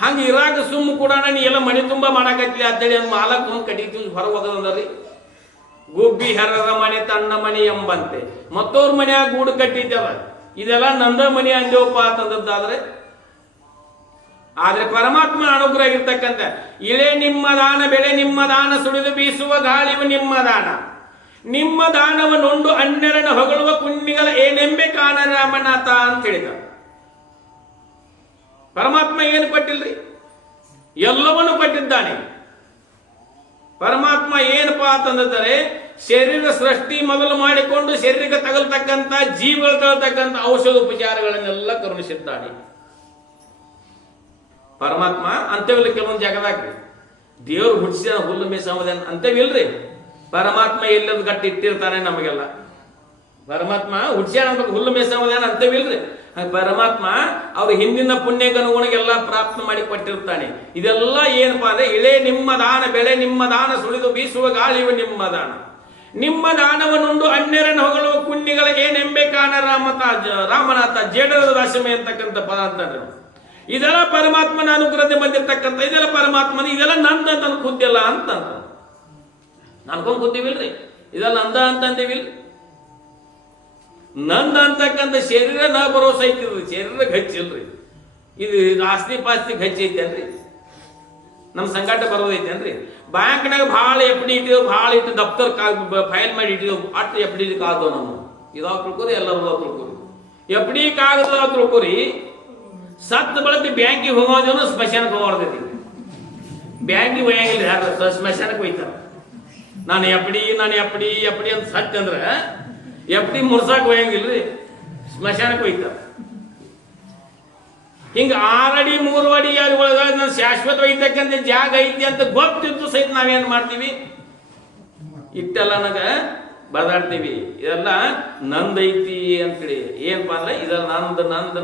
ಹಂಗ ಇರಾಕ ಸುಮ್ಮ ಕೂಡ ನೀ ಎಲ್ಲ ಮನಿ ತುಂಬಾ ಮಾಡಾಕತ್ಲಿ ಅಂತೇಳಿ ಮಾಲಕ್ ಒಂದ್ ಕಡಿತು ಹೊರಗೆ ಹೋಗದಂದ್ರಿ. ಗುಬ್ಬಿ ಹೆರರ ಮನೆ ತನ್ನ ಮನೆ ಎಂಬಂತೆ. ಮತ್ತವ್ರ ಮನ್ಯಾಗ ಗೂಡು ಕಟ್ಟಿದ್ದವ, ಇದೆಲ್ಲ ನಂದ ಮನೆ ಅಂದೇವಪ್ಪ ಅಂತಂದದ್ದಾದ್ರೆ. ಆದ್ರೆ ಪರಮಾತ್ಮ ಅನುಗ್ರಹ ಇರ್ತಕ್ಕಂಥ ಇಳೆ ನಿಮ್ಮ ದಾನ, ಬೆಳೆ ನಿಮ್ಮ ದಾನ, ಸುಳಿದು ಬೀಸುವ ಗಾಳಿವು ನಿಮ್ಮ ದಾನ. ನಿಮ್ಮ ದಾನವನ್ನುಂಡು ಅನ್ಯರನ್ನು ಹೊಗಳುವ ಕುಣ್ಣಿಗಳ ಏನೆಂಬೆ ಕಾಣರಾಮನಾಥ ಅಂತ ಹೇಳಿದ. ಪರಮಾತ್ಮ ಏನು ಕೊಟ್ಟಿಲ್ರಿ? ಎಲ್ಲವನ್ನೂ ಕೊಟ್ಟಿದ್ದಾನೆ. ಪರಮಾತ್ಮ ಏನಪ್ಪಾ ಅಂತಂದರೆ ಶರೀರ ಸೃಷ್ಟಿ ಮೊದಲು ಮಾಡಿಕೊಂಡು ಶರೀರಕ್ಕೆ ತಗಲ್ತಕ್ಕಂಥ ಜೀವಗಳು ತಗಲ್ತಕ್ಕಂಥ ಔಷಧ ಉಪಚಾರಗಳನ್ನೆಲ್ಲ ಕರುಣಿಸಿದ್ದಾನೆ ಪರಮಾತ್ಮ. ಅಂತವಿಲ್ಲ ಕೆಲವೊಂದು ಜಾಗದಾಗ್ರಿ ದೇವ್ರು ಹುಟ್ಟಿಸಿದ ಹುಲ್ಲು ಮೇಸಮದೇನ ಅಂತವಿಲ್ರಿ. ಪರಮಾತ್ಮ ಎಲ್ಲದ ಗಟ್ಟಿ ಇಟ್ಟಿರ್ತಾನೆ ನಮಗೆಲ್ಲ. ಪರಮಾತ್ಮ ಹುಟ್ಟಿಸ್ಯಾನ ಹುಲ್ಲು ಮೇಸಮದೇನ ಅಂತವಿಲ್ರಿ. ಪರಮಾತ್ಮ ಅವ್ರ ಹಿಂದಿನ ಪುಣ್ಯಗನುಗುಣಗೆಲ್ಲ ಪ್ರಾಪ್ತ ಮಾಡಿ ಕೊಟ್ಟಿರ್ತಾನೆ. ಇದೆಲ್ಲ ಏನಪ್ಪಾ ಅಂದ್ರೆ ಇಳೆ ನಿಮ್ಮ ದಾನ, ಬೆಳೆ ನಿಮ್ಮ ದಾನ, ಸುಳಿದು ಬೀಸುವ ಗಾಳಿಯು ನಿಮ್ಮ ದಾನ. ನಿಮ್ಮ ದಾನವನ್ನುಂಡು ಅನ್ಯರನ್ನು ಹೊಗಳುವ ಕುಣ್ಣಿಗಳ ಏನೆಂಬೆ ಕಾಣ ರಾಮನಾಥ ಜೇಡರ ದಾಸಮೆ ಅಂತಕ್ಕಂಥ ಪದ ಅಂತಾರೆ. ಇದೆಲ್ಲ ಪರಮಾತ್ಮನ ಅನುಗ್ರಹತೆ ಬಂದಿರ್ತಕ್ಕಂಥ, ಇದೆಲ್ಲ ಪರಮಾತ್ಮನ, ಇದೆಲ್ಲ ನಂದ ಅಂತ ಅನ್ಕುದ್ದಿಲ್ಲ ಅಂತ ಅನ್ಕೊಂಡ್ ಕೂತೀವಿಲ್ರಿ. ಇದೆಲ್ಲ ನಂದ ಅಂತ ಅಂತೀವಿಲ್ರಿ. ನಂದ ಅಂತಕ್ಕಂಥ ಶರೀರ ನ ಭರೋಸೆ ಐತಿಲ್ರಿ, ಶರೀರಕ್ಕೆ ಹಚ್ಚಿಲ್ರಿ. ಇದು ಆಸ್ತಿ ಪಾಸ್ತಿಗೆ ಹಚ್ಚಿ ಐತಿ ಅಲ್ರಿ. ನಮ್ಮ ಸಂಗಾಟ ಬರೋದೈತೇನ್ರಿ? ಬ್ಯಾಂಕ್ನಾಗ ಭಾಳ ಎಫ್ ಡಿ ಇಟ್ಟಿದ್ವು, ಭಾಳ ಇಟ್ಟು ದಪ್ತರ್ ಫೈಲ್ ಮಾಡಿ ಇಟ್ಟಿದ್ವು, ಅಟ್ಟು ಎಫ್ ಡಿ ಕಾದು ನಮ್ಮ ಇದಾವ ತಿಳ್ಕೊರಿ, ಎಲ್ಲರೂ ತಿಳ್ಕೊರಿ. ಎಫ್ ಡಿ ಕಾಗದ ತಿಳ್ಕೊರಿ, ಸತ್ತ ಬಳಕೆ ಬ್ಯಾಂಕಿಗೆ ಹೋಗೋದೇನು ಸ್ಮಶಾನಕ್ಕೆ ಹೋಗ್ತೈತಿ. ಬ್ಯಾಂಕಿಗೆ ಒಯ್ಯಂಗಿಲ್ಲ, ಯಾರು ಸ್ಮಶಾನಕ್ಕೆ ಒಯ್ತಾರ. ನಾನು ಎಫ್ ಡಿ ಅಂತ ಸತ್ ಅಂದ್ರೆ ಎಫ್ ಡಿ ಮುರ್ಸಾಕ್ ಒಯ್ಯಂಗಿಲ್ರಿ, ಸ್ಮಶಾನಕ್ಕೆ ಒಯ್ತಾರ. ಹಿಂಗ 6 ಅಡಿ 3 ಅಡಿ ಒಳಗ ನಾನು ಶಾಶ್ವತ ಒಯ್ತಕ್ಕಂಥ ಜಾಗ ಐತಿ ಅಂತ ಗೊತ್ತಿದ್ದು ಸಹಿತ ನಾವೇನ್ ಮಾಡ್ತೀವಿ, ಇಟ್ಟೆಲ್ಲ ನನಗ ಬದಾಡ್ತೀವಿ. ಇದೆಲ್ಲ ನಂದೈತಿ ಅಂತೇಳಿ ಏನಪ್ಪಾ ಅಂದ್ರೆ ಇದೆಲ್ಲ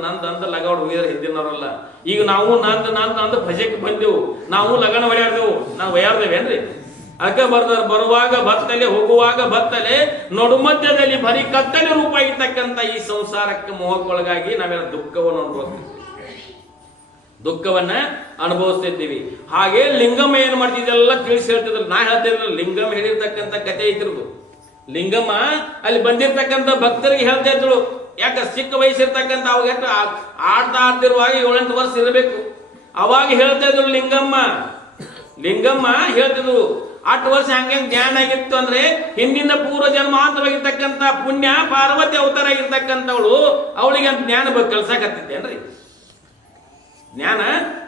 ನಂದ್ ಅಂತ ಲಗಾಡ್ ಹೋಗಿದ್ರೆ ಹಿಂದಿನವರಲ್ಲ. ಈಗ ನಾವು ನಂದ್ ಭಜಕ್ಕೆ ಬಂದೆವು, ನಾವು ಲಗನ ಒಯ್ಯಾರ್ದೆವು, ನಾವು ಒಯ್ಯಾರ್ದೇವೇನ್ರಿ? ಅದಕ್ಕೆ ಬರುವಾಗ ಬತ್ತಲೆ, ಹೋಗುವಾಗ ಬತ್ತಲೆ, ನಡುಮಧ್ಯದಲ್ಲಿ ಬರೀ ಕತ್ತಲೆ ರೂಪ ಇರ್ತಕ್ಕಂಥ ಈ ಸಂಸಾರಕ್ಕೆ ಮೋಹಕ್ಕೊಳಗಾಗಿ ನಾವೆಲ್ಲ ದುಃಖವನ್ನ ಅನುಭವಿಸ್ತಿದ್ದೀವಿ. ಹಾಗೆ ಲಿಂಗಮ್ಮ ಏನ್ ಮಾಡ್ತಿದ್ದೆಲ್ಲ ತಿಳಿಸಿ ಹೇಳ್ತಿದ್ರು. ನಾ ಹೇಳ್ತಿದ್ರು, ಲಿಂಗಮ್ಮ ಹೇಳಿರ್ತಕ್ಕಂಥ ಕಥೆ ಐತಿರುದು. ಲಿಂಗಮ್ಮ ಅಲ್ಲಿ ಬಂದಿರ್ತಕ್ಕಂಥ ಭಕ್ತರಿಗೆ ಹೇಳ್ತಾ ಇದ್ರು. ಯಾಕ ಚಿಕ್ಕ ವಯಸ್ಸಿರ್ತಕ್ಕಂಥ ಅವಾಗ ಆಡ್ತಿರುವಾಗ 7-8 ವರ್ಷ ಇರಬೇಕು. ಅವಾಗ ಹೇಳ್ತಾ ಇದ್ರು ಲಿಂಗಮ್ಮ ಹೇಳ್ತಿದ್ರು. 8 ವರ್ಷ ಹಂಗೆ ಜ್ಞಾನ ಆಗಿತ್ತು ಅಂದ್ರೆ ಹಿಂದಿನ ಪೂರ್ವ ಜನ್ಮಾಂತವಾಗಿರ್ತಕ್ಕಂಥ ಪುಣ್ಯ ಪಾರ್ವತಿ ಅವತಾರ ಆಗಿರ್ತಕ್ಕಂಥವಳು, ಅವಳಿಗೆ ಅಂತ ಜ್ಞಾನ ಕಲ್ಸಾಕತ್ತಿದ್ದೇನ್ರಿ? ಜ್ಞಾನ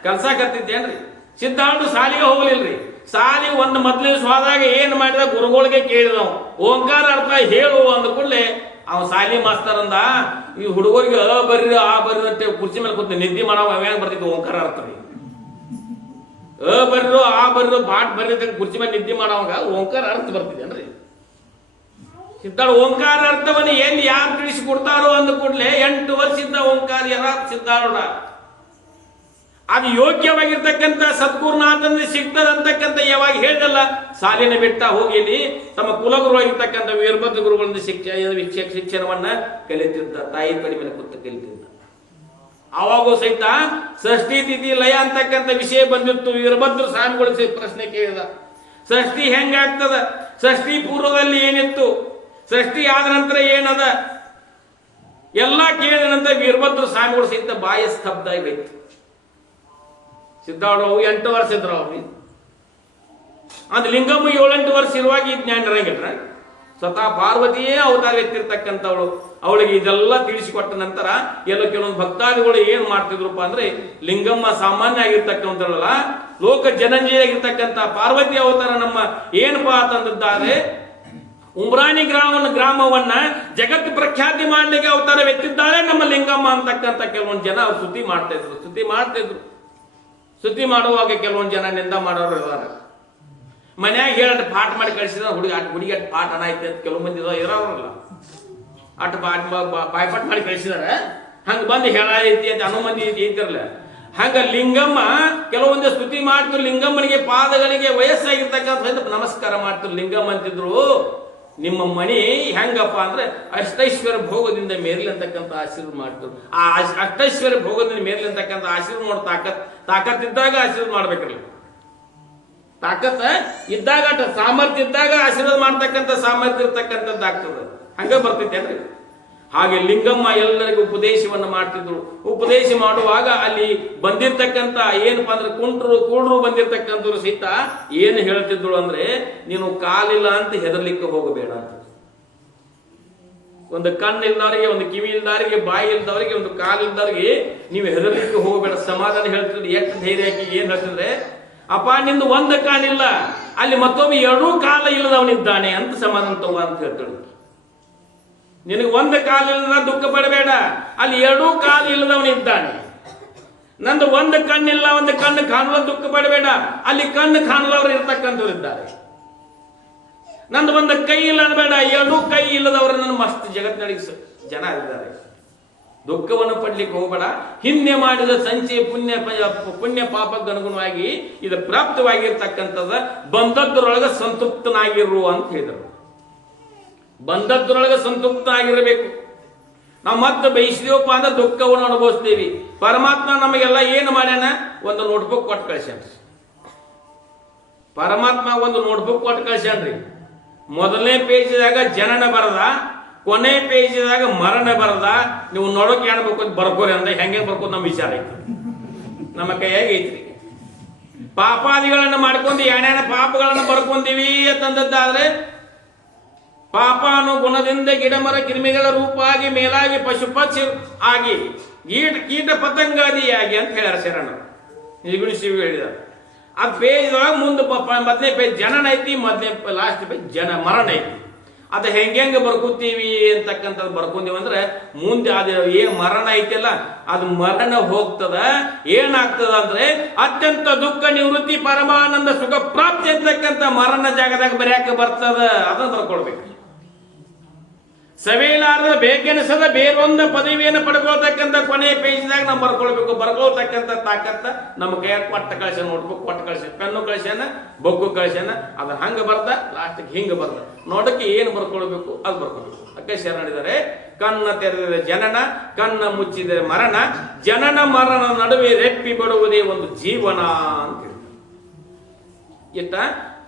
ಕಲ್ಸಾಕತ್ತಿದ್ದೇನ್ರಿ? ಸಿದ್ಧಾರ್ಥ ಸಾಲಿಗೆ ಹೋಗ್ಲಿಲ್ರಿ. ಸಾಲಿ ಒಂದು ಮೊದಲೇ ಸ್ವಾದಾಗ ಏನ್ ಮಾಡಿದ, ಗುರುಗಳಿಗೆ ಕೇಳಿದವ್ ಓಂಕಾರ ಅರ್ಥ ಹೇಳು ಅಂದ ಕೂಡಲೇ ಅವ್ ಸಾಲಿ ಮಾಸ್ತರ್ ಅಂದ, ಈ ಹುಡುಗರಿಗೆ ಬರ್ರಿ ಆ ಬರ್ರಿ ಅಂತ ಕುರ್ಚಿ ಮೇಲೆ ಕೂತ್ ನಿದ್ದೆ ಮಾಡವ ಅವ್ಯಾಗ ಬರ್ತಿತ್ತು ಓಂಕಾರ ಅರ್ಥ ರೀ. ಬರ್ರು ಆ ಬರ್ರು ಪಾಠ ಬರ್ರಿ ಕುರ್ಚಿ ಮೇಲೆ ನಿದ್ದೆ ಮಾಡವಾಗ ಓಂಕಾರ ಅರ್ಥ ಬರ್ತಿದ್ದೇನ್ರಿ? ಸಿದ್ಧಾರ್ಥ ಓಂಕಾರ ಅರ್ಥವನ್ನು ಎಲ್ಲಿ ಯಾರು ತಿಳಿಸಿಕೊಡ್ತಾರೋ ಅಂದ ಕೂಡಲೇ 8 ವರ್ಷದಿಂದ ಓಂಕಾರ ಯಾರ ಸಿದ್ಧಾರೂಢ ಅದು ಯೋಗ್ಯವಾಗಿರ್ತಕ್ಕಂಥ ಸದ್ಗುರುನಾಥನ ಸಿಗ್ತದಂತಕ್ಕಂಥ ಯಾವಾಗ ಹೇಳಿದಲ್ಲ, ಸಾಲಿನ ಬಿಟ್ಟ ಹೋಗಿ ತಮ್ಮ ಕುಲಗುರುವಾಗಿರ್ತಕ್ಕಂಥ ವೀರಭದ್ರ ಗುರುಗಳಿಂದ ಶಿಕ್ಷಣವನ್ನ ಕಲಿತಿದ್ದ. ತಾಯಿ ಕಡಿಮೆ ಕೂತ ಕಲಿತಿದ್ದ. ಅವಾಗೂ ಸಹಿತ ಷಷ್ಠಿ ತಿಥಿ ಲಯ ಅಂತಕ್ಕಂಥ ವಿಷಯ ಬಂದಿತ್ತು. ವೀರಭದ್ರ ಸ್ವಾಮಿಗಳು ಪ್ರಶ್ನೆ ಕೇಳಿದ, ಷಷ್ಠಿ ಹೆಂಗಾಗ್ತದ, ಷಷ್ಠಿ ಪೂರ್ವದಲ್ಲಿ ಏನಿತ್ತು, ಷಷ್ಠಿ ಆದ ನಂತರ ಏನದ, ಎಲ್ಲ ಕೇಳಿದ ನಂತರ ವೀರಭದ್ರ ಸ್ವಾಮಿಗಳು ಸಹಿತ ಬಾಯ ಸ್ತಬ್ಧ ಆಗಿತ್ತು. ಸಿದ್ಧಾರ್ಥ 8 ವರ್ಷ ಇದ್ರು ಅವ್ರಿಗೆ. ಅದು ಲಿಂಗಮ್ಮ 7-8 ವರ್ಷ ಇರುವಾಗ ಈ ಜ್ಞಾನ ಇರಂಗಿಲ್ಲ. ಸ್ವತಃ ಪಾರ್ವತಿಯೇ ಅವತಾರ ಎತ್ತಿರ್ತಕ್ಕಂಥವಳು. ಅವಳಿಗೆ ಇದೆಲ್ಲ ತಿಳಿಸಿಕೊಟ್ಟ ನಂತರ ಎಲ್ಲ ಕೆಲವೊಂದು ಭಕ್ತಾದಿಗಳು ಏನ್ ಮಾಡ್ತಿದ್ರಪ್ಪ ಅಂದ್ರೆ, ಲಿಂಗಮ್ಮ ಸಾಮಾನ್ಯ ಆಗಿರ್ತಕ್ಕಂಥವಳಲ್ಲ, ಲೋಕ ಜನಂಜಯಾಗಿರ್ತಕ್ಕಂಥ ಪಾರ್ವತಿ ಅವತಾರ ನಮ್ಮ ಏನಪ್ಪಾ ಅಂತಂದಿದ್ದಾರೆ, ಉಮ್ರಾಣಿ ಗ್ರಾಮವನ್ನ ಜಗತ್ತು ಪ್ರಖ್ಯಾತಿ ಮಾಡಲಿಕ್ಕೆ ಅವತಾರ ಎತ್ತಿದ್ದಾಳೆ ನಮ್ಮ ಲಿಂಗಮ್ಮ ಅಂತಕ್ಕಂಥ ಕೆಲವೊಂದು ಜನ ಅವ್ರು ಸ್ತುತಿ ಮಾಡ್ತಿದ್ರು. ಸ್ತುತಿ ಮಾಡುವಾಗ ಕೆಲವೊಂದು ಜನ ನಿಂದ ಮಾಡೋರು ಇದಾರೆ. ಮನ್ಯಾಗ ಹೇಳ ಪಾಠ ಮಾಡಿ ಕಳಿಸಿದ ಹುಡುಗಿ ಅಟ್ ಪಾಠ ಅನಾಯ್ತು ಅಂತ ಕೆಲವು ಮಂದಿ ಇರೋರಲ್ಲ, ಅಟ್ ಬಾಯ್ಪಾಟ್ ಮಾಡಿ ಕಳಿಸಿದಾರೆ. ಹಂಗ ಬಂದು ಹೇಳೈತಿ ಅಂತ ಅನ್ನೋ ಮಂದಿ ಐತಿರಲ್ಲ. ಹಂಗ ಲಿಂಗಮ್ಮ ಕೆಲವೊಂದು ಸ್ತುತಿ ಮಾಡ್ತಿರು. ಲಿಂಗಮ್ಮನಿಗೆ ಪಾದಗಳಿಗೆ ವಯಸ್ಸಾಗಿರ್ತಕ್ಕಂಥ ನಮಸ್ಕಾರ ಮಾಡ್ತಿರು. ಲಿಂಗಮ್ಮ ಅಂತಿದ್ರು, ನಿಮ್ಮ ಮನಿ ಹೆಂಗಪ್ಪ ಅಂದ್ರೆ ಅಷ್ಟೈಶ್ವರ್ಯ ಭೋಗದಿಂದ ಮೇರ್ಲಿ ಅಂತಕ್ಕಂಥ ಆಶೀರ್ವಾದ ಮಾಡ್ತಿದ್ರು. ಆ ಅಷ್ಟೈಶ್ವರ್ಯ ಭೋಗದಿಂದ ಮೇರ್ಲಿ ಅಂತಕ್ಕಂಥ ಆಶೀರ್ವಾದ ಮಾಡೋ ತಾಕತ್ ಇದ್ದಾಗ ಆಶೀರ್ವಾದ ಮಾಡ್ಬೇಕಲ್ಲ. ತಾಕತ್ ಇದ್ದಾಗ ಸಾಮರ್ಥ್ಯ ಇದ್ದಾಗ ಆಶೀರ್ವಾದ ಮಾಡ್ತಕ್ಕಂಥ ಸಾಮರ್ಥ್ಯ ಇರ್ತಕ್ಕಂಥದ್ದು ಆಗ್ತದೆ. ಹಂಗ ಬರ್ತೈತೇನ್ರಿ? ಹಾಗೆ ಲಿಂಗಮ್ಮ ಎಲ್ಲರಿಗೂ ಉಪದೇಶವನ್ನ ಮಾಡ್ತಿದ್ರು. ಉಪದೇಶ ಮಾಡುವಾಗ ಅಲ್ಲಿ ಬಂದಿರ್ತಕ್ಕಂಥ ಏನಪ್ಪಾ ಅಂದ್ರೆ ಕೂಡ್ರು ಬಂದಿರ್ತಕ್ಕಂಥವ್ರು ಸಹಿತ ಏನು ಹೇಳ್ತಿದ್ರು ಅಂದ್ರೆ, ನೀನು ಕಾಲಿಲ್ಲ ಅಂತ ಹೆದರ್ಲಿಕ್ಕೆ ಹೋಗಬೇಡ ಅಂತ. ಒಂದು ಕಣ್ಣು ಇಲ್ದವರಿಗೆ, ಒಂದು ಕಿವಿ ಇಲ್ದವರಿಗೆ, ಬಾಯಿ ಇಲ್ದವರಿಗೆ, ಒಂದು ಕಾಲು ಇಲ್ದವರಿಗೆ ನೀವು ಹೆದರ್ಲಿಕ್ಕೆ ಹೋಗಬೇಡ. ಸಮಾಧಾನ ಹೇಳ್ತಿದ್ರು. ಎಷ್ಟು ಧೈರ್ಯ ಹಾಕಿ ಏನ್ ಹೇಳ್ತಿದ್ರೆ, ಅಪ್ಪ ನಿಂದು ಒಂದು ಕಾಲಿಲ್ಲ, ಅಲ್ಲಿ ಮತ್ತೊಮ್ಮೆ 2 ಕಾಲ ಇಲ್ಲದವನಿದ್ದಾನೆ ಅಂತ ಸಮಾಧಾನ ತಗೋ ಅಂತ ಹೇಳ್ತಾಳೆ. ನಿನಗೆ ಒಂದು ಕಾಲಿಲ್ಲ ದುಃಖ ಪಡಬೇಡ, ಅಲ್ಲಿ 2 ಕಾಲು ಇಲ್ಲದವನಿದ್ದಾನೆ. ನಂದು ಒಂದು ಕಣ್ಣಿಲ್ಲ, ಒಂದು ಕಣ್ಣು ಕಾಣುವ ದುಃಖ ಪಡಬೇಡ, ಅಲ್ಲಿ ಕಣ್ಣು ಕಾಣುವವರು ಇರ್ತಕ್ಕಂಥವ್ರು ಇದ್ದಾರೆ. ನಂದು ಒಂದು ಕೈ ಇಲ್ಲ ಅನ್ಬೇಡ, 2 ಕೈ ಇಲ್ಲದವರು ನನ್ನ ಮಸ್ತ್ ಜಗತ್ತಿನೊಳಗೆ ಜನ ಇದ್ದಾರೆ. ದುಃಖವನ್ನು ಪಡ್ಲಿಕ್ಕೆ ಹೋಗಬೇಡ. ಹಿಂದೆ ಮಾಡಿದ ಸಂಚಯ ಪುಣ್ಯ ಪಾಪಕ್ಕೆ ಅನುಗುಣವಾಗಿ ಇದು ಪ್ರಾಪ್ತವಾಗಿರ್ತಕ್ಕಂಥದ್ದು. ಬಂದದ್ರೊಳಗೆ ಸಂತೃಪ್ತನಾಗಿರು ಅಂತ ಹೇಳಿದರು. ಬಂದದ್ರೊಳಗೆ ಸಂತೃಪ್ತನಾಗಿರಬೇಕು. ನಾವು ಮತ್ತೆ ಬಯಸಿದೀವಪ್ಪ ಅಂದ್ರೆ ದುಃಖವನ್ನು ಅನುಭವಿಸ್ತೀವಿ. ಪರಮಾತ್ಮ ನಮಗೆಲ್ಲ ಏನು ಮಾಡ್ಯಾನ, ಒಂದು ನೋಟ್ಬುಕ್ ಕೊಟ್ಟು ಕಳ್ಸ್ಯಾನ್ರಿ. ಪರಮಾತ್ಮ ಒಂದು ನೋಟ್ಬುಕ್ ಕೊಟ್ಟು ಕಳ್ಸ್ಯಾನ್ರಿ. ಮೊದಲನೇ ಪೇಜಿದಾಗ ಜನನ ಬರದ, ಕೊನೆ ಪೇಜಿದಾಗ ಮರಣ ಬರದ. ನೀವು ನೋಡೋಕೆ ಏನ್ಬೇಕು ಅಂತ ಬರ್ಕೋರಿ ಅಂದ್ರೆ ಹೆಂಗೆ ಬರ್ಕೋದು ನಮ್ಮ ವಿಚಾರ ಐತಿ, ನಮ್ಮ ಕೈಯಾಗಿ ಐತ್ರಿ. ಪಾಪಾದಿಗಳನ್ನು ಮಾಡ್ಕೊಂಡು ಏನೇನ ಪಾಪಗಳನ್ನು ಬರ್ಕೊಂತೀವಿ ಅಂತಂದದ್ದಾದ್ರೆ ಪಾಪ ಅನ್ನೋ ಗುಣದಿಂದ ಗಿಡಮರ ಕ್ರಿಮಿಗಳ ರೂಪವಾಗಿ ಮೇಲಾಗಿ ಪಶು ಪಕ್ಷಿ ಆಗಿ ಕೀಟ ಪತಂಗಾದಿಯಾಗಿ ಅಂತ ಹೇಳ್ಯಾರ ಶರಣರು. ನಿಜಗುಣ ಶಿವ ಹೇಳಿದಾರೆ. ಅದು ಪೇಜ್ ಮುಂದೆ ಮೊದಲನೇ ಪೇಜ್ ಜನನ ಐತಿ, ಮೊದಲನೇ ಲಾಸ್ಟ್ ಪೇಜ್ ಮರಣ ಐತಿ. ಅದು ಹೆಂಗೆ ಬರ್ಕೋತೀವಿ ಅಂತಕ್ಕಂಥದ್ದು ಬರ್ಕೊಂತೀವಿ ಅಂದ್ರೆ ಮುಂದೆ ಅದು ಏನ್ ಮರಣ ಐತಿಲ್ಲ ಅದು ಮರಣ ಹೋಗ್ತದ. ಏನಾಗ್ತದ ಅಂದ್ರೆ ಅತ್ಯಂತ ದುಃಖ ನಿವೃತ್ತಿ ಪರಮಾನಂದ ಸುಖ ಪ್ರಾಪ್ತಿ ಅಂತಕ್ಕಂಥ ಮರಣ ಜಾಗದಾಗ ಬರ್ಯಾಕ ಬರ್ತದ. ಅದನ್ನ ಬರ್ಕೊಳ್ಬೇಕು. ಸವೇಲಾರದ ಬೇಕೆನಿಸದ ಬೇರೊಂದ ಪದವಿಯನ್ನು ಪಡ್ಕೊಳ್ತಕ್ಕಂಥ ಕೊನೆಯ ಪೇಜ್ದಾಗ ನಾವು ಬರ್ಕೊಳ್ಬೇಕು. ಬರ್ಕೊಳ್ತಕ್ಕಂಥ ತಾಕತ್ತ ನಮ್ಮ ಕೈಯಾಗ ಕೊಟ್ಟ ಕಳ್ಸ್ಯಾನ, ನೋಟ್ಬುಕ್ ಕೊಟ್ಟ ಕಳ್ಸ್ಯಾನ, ಪೆನ್ನು ಕಳ್ಸ್ಯಾನ, ಬೊಗ್ಗು ಕಳ್ಸ್ಯಾನ. ಅದ ಹಂಗ ಬರ್ದ ಲಾಸ್ಟಿಗೆ ಹಿಂಗ ಬರ್ದ. ನೋಡಕ್ಕೆ ಏನು ಬರ್ಕೊಳ್ಬೇಕು ಅದು ಬರ್ಕೊಳ್ಬೇಕು. ಅಕ್ಕ ಶರಣಿದ್ದಾರೆ. ಕಣ್ಣ ತೆರೆದ ಜನನ, ಕಣ್ಣ ಮುಚ್ಚಿದ ಮರಣ, ಜನನ ಮರಣ ನಡುವೆ ರೆಪ್ಪಿ ಬಿಡುವುದೇ ಒಂದು ಜೀವನ ಅಂತ ಇಟ್ಟ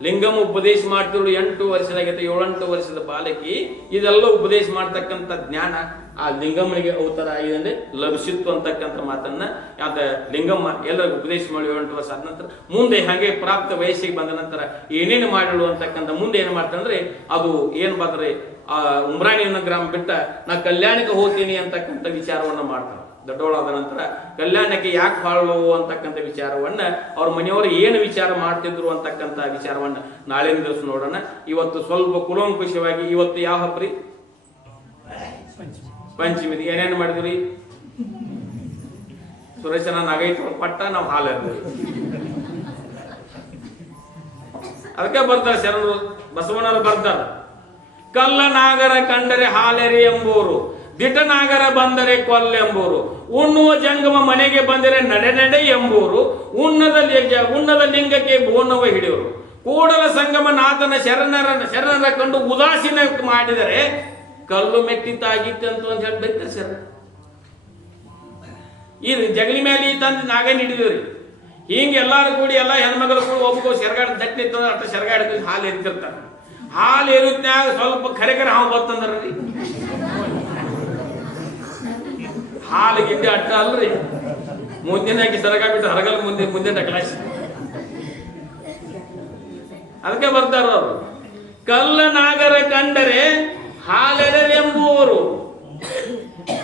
ಲಿಂಗಂ ಉಪದೇಶ ಮಾಡ್ತಿರು. 8 ವರ್ಷದಾಗೈತೆ, 7-8 ವರ್ಷದ ಬಾಲಕಿ ಇದೆಲ್ಲ ಉಪದೇಶ ಮಾಡ್ತಕ್ಕಂಥ ಜ್ಞಾನ ಆ ಲಿಂಗಮ್ಮನಿಗೆ ಅವತಾರ ಆಗಿದೆ ಲಭಿಸಿತ್ತು ಅಂತಕ್ಕಂಥ ಮಾತನ್ನ ಅದ ಲಿಂಗಮ್ಮ ಎಲ್ಲ ಉಪದೇಶ ಮಾಡಿ 7 ವರ್ಷ ಆದ ನಂತರ ಮುಂದೆ ಹಾಗೆ ಪ್ರಾಪ್ತ ವಯಸ್ಸಿಗೆ ಬಂದ ನಂತರ ಏನೇನು ಮಾಡಿಳು ಅಂತಕ್ಕಂಥ ಮುಂದೆ ಏನು ಮಾಡ್ತಂದ್ರೆ ಅದು ಏನ್ ಬಂದ್ರೆ ಆ ಉಮ್ರಾಣಿಯನ್ನ ಗ್ರಾಮ ಬಿಟ್ಟ ನಾ ಕಲ್ಯಾಣಕ್ಕೆ ಹೋಗ್ತೀನಿ ಅಂತಕ್ಕಂಥ ವಿಚಾರವನ್ನ ಮಾಡ್ತಾರೆ. ದೊಡ್ಡವಳಾದ ನಂತರ ಕಲ್ಯಾಣಕ್ಕೆ ಯಾಕೆ ಹಾಳು ಅಂತಕ್ಕಂಥ ವಿಚಾರವನ್ನ ಅವ್ರ ಮನೆಯವರು ಏನು ವಿಚಾರ ಮಾಡ್ತಿದ್ರು ಅಂತಕ್ಕಂಥ ವಿಚಾರವನ್ನ ನಾಳಿನ ದಿವಸ ನೋಡೋಣ. ಇವತ್ತು ಸ್ವಲ್ಪ ಕುಲಂಕುಷವಾಗಿ ಇವತ್ತು ಯಾವ ಹಬ್ರಿ? ಪಂಚಮಿ. ಏನೇನು ಮಾಡಿದ್ರಿ? ಸುರೇಶನ ನಗೈತು ಪಟ್ಟ ನಾವು ಹಾಲು ಇರ್ತೀವಿ. ಅದಕ್ಕೆ ಬರ್ತಾರೆ ಶರಣರು ಬಸವಣ್ಣರು ಬರ್ತಾರೆ. ಕಲ್ಲ ನಾಗರ ಕಂಡರೆ ಹಾಲೆರಿ ಎಂಬುವರು, ದಿಟನಾಗರ ಬಂದರೆ ಕೊಲ್ಲೆಂಬುವರು, ಉಣ್ಣುವ ಜಂಗಮ ಮನೆಗೆ ಬಂದರೆ ನಡೆ ನಡೆ ಎಂಬುವರು, ಉಣ್ಣದ ಲಿಂಗಕ್ಕೆ ಬೋನವ ಹಿಡಿಯುವರು, ಕೂಡಲ ಸಂಗಮ ನಾಥನ ಶರಣರ ಕಂಡು ಉದಾಸೀನ ಮಾಡಿದರೆ ಕಲ್ಲು ಮೆಟ್ಟಿತಾಗಿತ್ತಂತ ಅಂತ ಹೇಳಿ ಬೈತಾರೆ ಶರಣ. ಈ ಜಗಲಿ ಮೇಲೆ ತಂದು ನಾಗನ್ ಹಿಡಿದ್ರಿ. ಹಿಂಗೆ ಎಲ್ಲಾರು ಕೂಡಿ ಎಲ್ಲ ಹೆಣ್ಮಗಳು ಕೂಡಿ ಒಬ್ಬ ಸೆರಗಾಡ ದಟ್ಟಿ ಅಷ್ಟ ಸೆರಗಾಡ ಹಾಲು ಎರಿತಿರ್ತಾರೆ. ಹಾಲು ಎರುತ್ನ್ಯಾಗ ಸ್ವಲ್ಪ ಖರೆಖರ ಹಾವು ಬರ್ತಂದ್ರಿ. ಹಾಲು ಗಿಡ್ಡೆ ಅಟ್ಟ ಅಲ್ರಿ, ಮುಂದಿನಾಗಿ ಸರಗ ಬಿಟ್ಟು ಹರಗಲ್ ಮುಂದಿನ ಕ್ಲಾಸ್. ಅದಕ್ಕೆ ಬರ್ತಾರ ಅವರು. ಕಲ್ಲ ನಾಗರ ಕಂಡರೆ ಹಾಲೆರೆಂಬುವರು,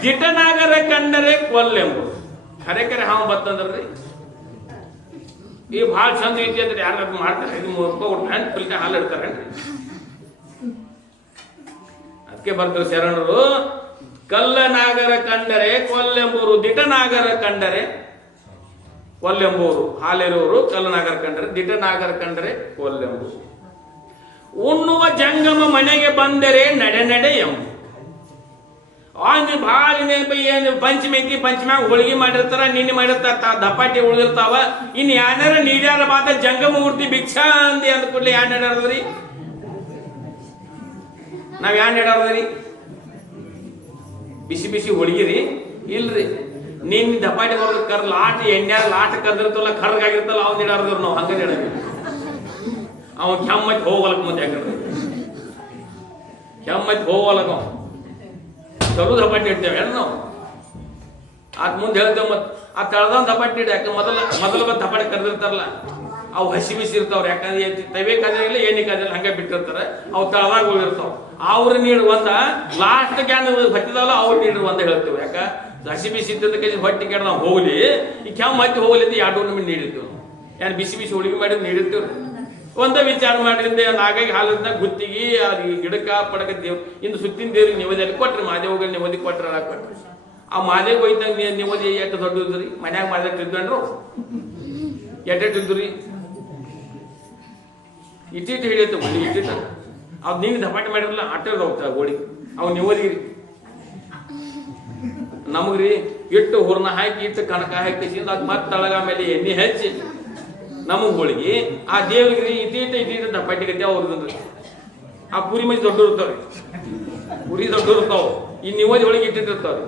ದಿಟನಾಗರ ಕಂಡರೆ ಕೊಲ್ಲೆಂಬುವರು. ಖರೆಖರೆ ಹಾವು ಬರ್ತಂದ್ರಿ. ಈ ಭಾಳ ಚಂದ ಐತಿ ಅಂದ್ರೆ ಯಾರು ಮಾಡ್ತಾರೆ. ಇದು ಹಾಲು ಇಡ್ತಾರೇನ್ರಿ. ಅದಕ್ಕೆ ಬರ್ತಾರೆ ಶರಣರು. ಕಲ್ಲ ನಾಗರ ಕಂಡರೆ ಕೊಲ್ಲೆಂಬುವರು, ದಿಟನಾಗರ ಕಂಡರೆ ಕೊಲ್ಲೆಂಬುವರು. ಹಾಲೆರುವರು ಕಲ್ಲನಾಗರ ಕಂಡರೆ, ದಿಟನಾಗರ ಕಂಡರೆ ಕೊಲ್ಲೆಂಬುವರು. ಉಣ್ಣುವ ಜಂಗಮ ಮನೆಗೆ ಬಂದರೆ ನಡೆ ನಡೆ ಎಂಬು. ಭಾಳ ಏನು ಪಂಚಮಿ ಐತಿ, ಪಂಚಮ್ಯಾಗ ಹೋಳಿಗೆ ಮಾಡಿರ್ತಾರ, ನಿನ್ನೆ ಮಾಡಿರ್ತಾರ, ದಪಾಟಿ ಉಳಿದಿರ್ತಾವ. ಇನ್ ಯಾರ ನೀಡ್ಯಾರ ಬಾತ ಜಂಗಮ ಮೂರ್ತಿ ಭಿಕ್ಷಾ ಅಂದಿ ಅಂದ ಕೂಡಲೇ ಯಾನ್ ನಡ್ಯಾರದ್ರಿ? ನಾವ್ ಯಾನ್ ನಡ್ಯಾರದ್ರಿ? ಬಿಸಿ ಬಿಸಿ ಹೋಳಿಗಿರಿ ಇಲ್ರಿ. ನಿನ್ ದಪಾಟಿ ಬರೋದು ಕರ್ ಲಾಟ್ ಎಣ್ಣೆ ಲಾಟ್ ಕರ್ದಿರ್ತಲ್ಲ, ಕರ್ಗಾಗಿರ್ತಲ್ಲ, ಅವ್ನ ಇಡಾರ್ದ್ರು ನಾವು ಹಂಗ ಇಡಬೇಕು. ಅವ ಕೆಮ್ಮತ್ ಹೋಗಲಕ್ ಮುಂದೆ ಯಾಕಂದ್ರೆ ಕೆಮ್ಮತ್ ಹೋಗಲಕ ಚಲೋ ದಪಾಟಿ ಇಡ್ತೇವೆ ನಾವು. ಅದ್ ಮುಂದೆ ಹೇಳ್ತೇವೆ. ಮತ್ ಆ ತಳದ ದಪಾಟಿ ಇಡ. ಯಾಕೆ ಮೊದಲ ದಪಾಟಿ ಕರ್ದಿರ್ತಾರಲ್ಲ ಅವು ಹಸಿ ಬಿಸಿ ಇರ್ತಾವ್ರ. ಯಾಕಂದ್ರೆ ತವೆ ಕಾದಿಲ್ಲ ಎಣ್ಣೆ ಕಾದಿಲ್ಲ ಹಂಗೆ ಬಿಟ್ಟಿರ್ತಾರ. ಅವು ತಳದಾಗ ಉಳಿರ್ತಾವ. ಅವ್ರ ನೀಡು ಒಂದ ಲಾಸ್ಟ್ ಕ್ಯಾನ್ ಹತ್ತಿದಲ್ಲ ಅವ್ರು ನೀಡ್ರಿ ಒಂದ ಹೇಳ್ತೇವೆ. ಯಾಕ ಹಸಿ ಬಿಸಿ ಇದ್ದದಕ್ಕೆ ಹೊಟ್ಟೆ ಕೆಡ ನಾವು ಹೋಗ್ಲಿ, ಈ ಕೆಮ್ಮ ಹತ್ತಿ ಹೋಗ್ಲಿ ಅಂತ 2 ನಮಗೆ ನೀಡಿರ್ತೇವೆ. ಯಾರು ಬಿಸಿ ಬಿಸಿ ಹೋಳಿಗೆ ಮಾಡಿ ನೀಡಿರ್ತೇವ್ರಿ. ಒಂದ ವಿಚಾರ ಮಾಡಿದ್ರೆ ನಾಗಾಗಿ ಹಾಲಿಂದ ಗುತ್ತಿಗೆ ಅದು ಗಿಡಕ ಪಡಕ ದೇವ್ ಇಂದು ಸುತ್ತಿನ ದೇವ್ರಿಗೆ ನಿವದಿಯಲ್ಲಿ ಕೊಟ್ರಿ. ಮಾದೇವಗಳು ನಿವದಿ ಕೊಟ್ರ ಕೊಟ್ರಿ. ಆ ಮಾದೇವ್ ಹೋಯ್ತಂಗ ನಿವದಿ ಎಷ್ಟು ದೊಡ್ಡದ್ರಿ. ಮನ್ಯಾಗ ಮಾದೇವ್ ತಿದ್ಕೊಂಡ್ರು ಎಟ್ಟಿದ್ರಿ. ಇಟ್ಟಿಟ್ಟು ಹಿಡಿಯತ್ತೆ ಒಳ್ಳೆ ಇಟ್ಟಿಟ್ಟ. ಅವ್ ನೀನು ದಪಾಟಿ ಮಾಡಿರಲ್ಲ ಆಟದ ಹೋಗ್ತಾವ ಗೋಳಿ ಅವ್ ನಿವದಿರಿ. ನಮಗ್ರಿ ಇಟ್ಟು ಹುರ್ನ ಹಾಕಿ ಇಟ್ಟು ಕಣಕ ಹಾಕಿ ಅದ್ ಮತ್ತೆ ತಳಗ ಮೇಲೆ ಎಣ್ಣೆ ಹಚ್ಚಿ ನಮಗ್ ಹೋಳಿಗೆ ಆ ದೇವ್ರಿಗೆ ಇಟ್ಟಿಟ್ಟು ದಪಾಟಿ ಗಟ್ಟಿ ಅವ್ರದ್ರಿ. ಆ ಪುರಿ ಮಜ್ಜಿ ದೊಡ್ಡ ಇರ್ತಾವ್ರಿ, ಪುರಿ ದೊಡ್ಡ ಇರ್ತಾವ. ಈ ನಿವದಿ ಹೋಳಿಗೆ ಇಟ್ಟಿರ್ತಾವ್ರಿ.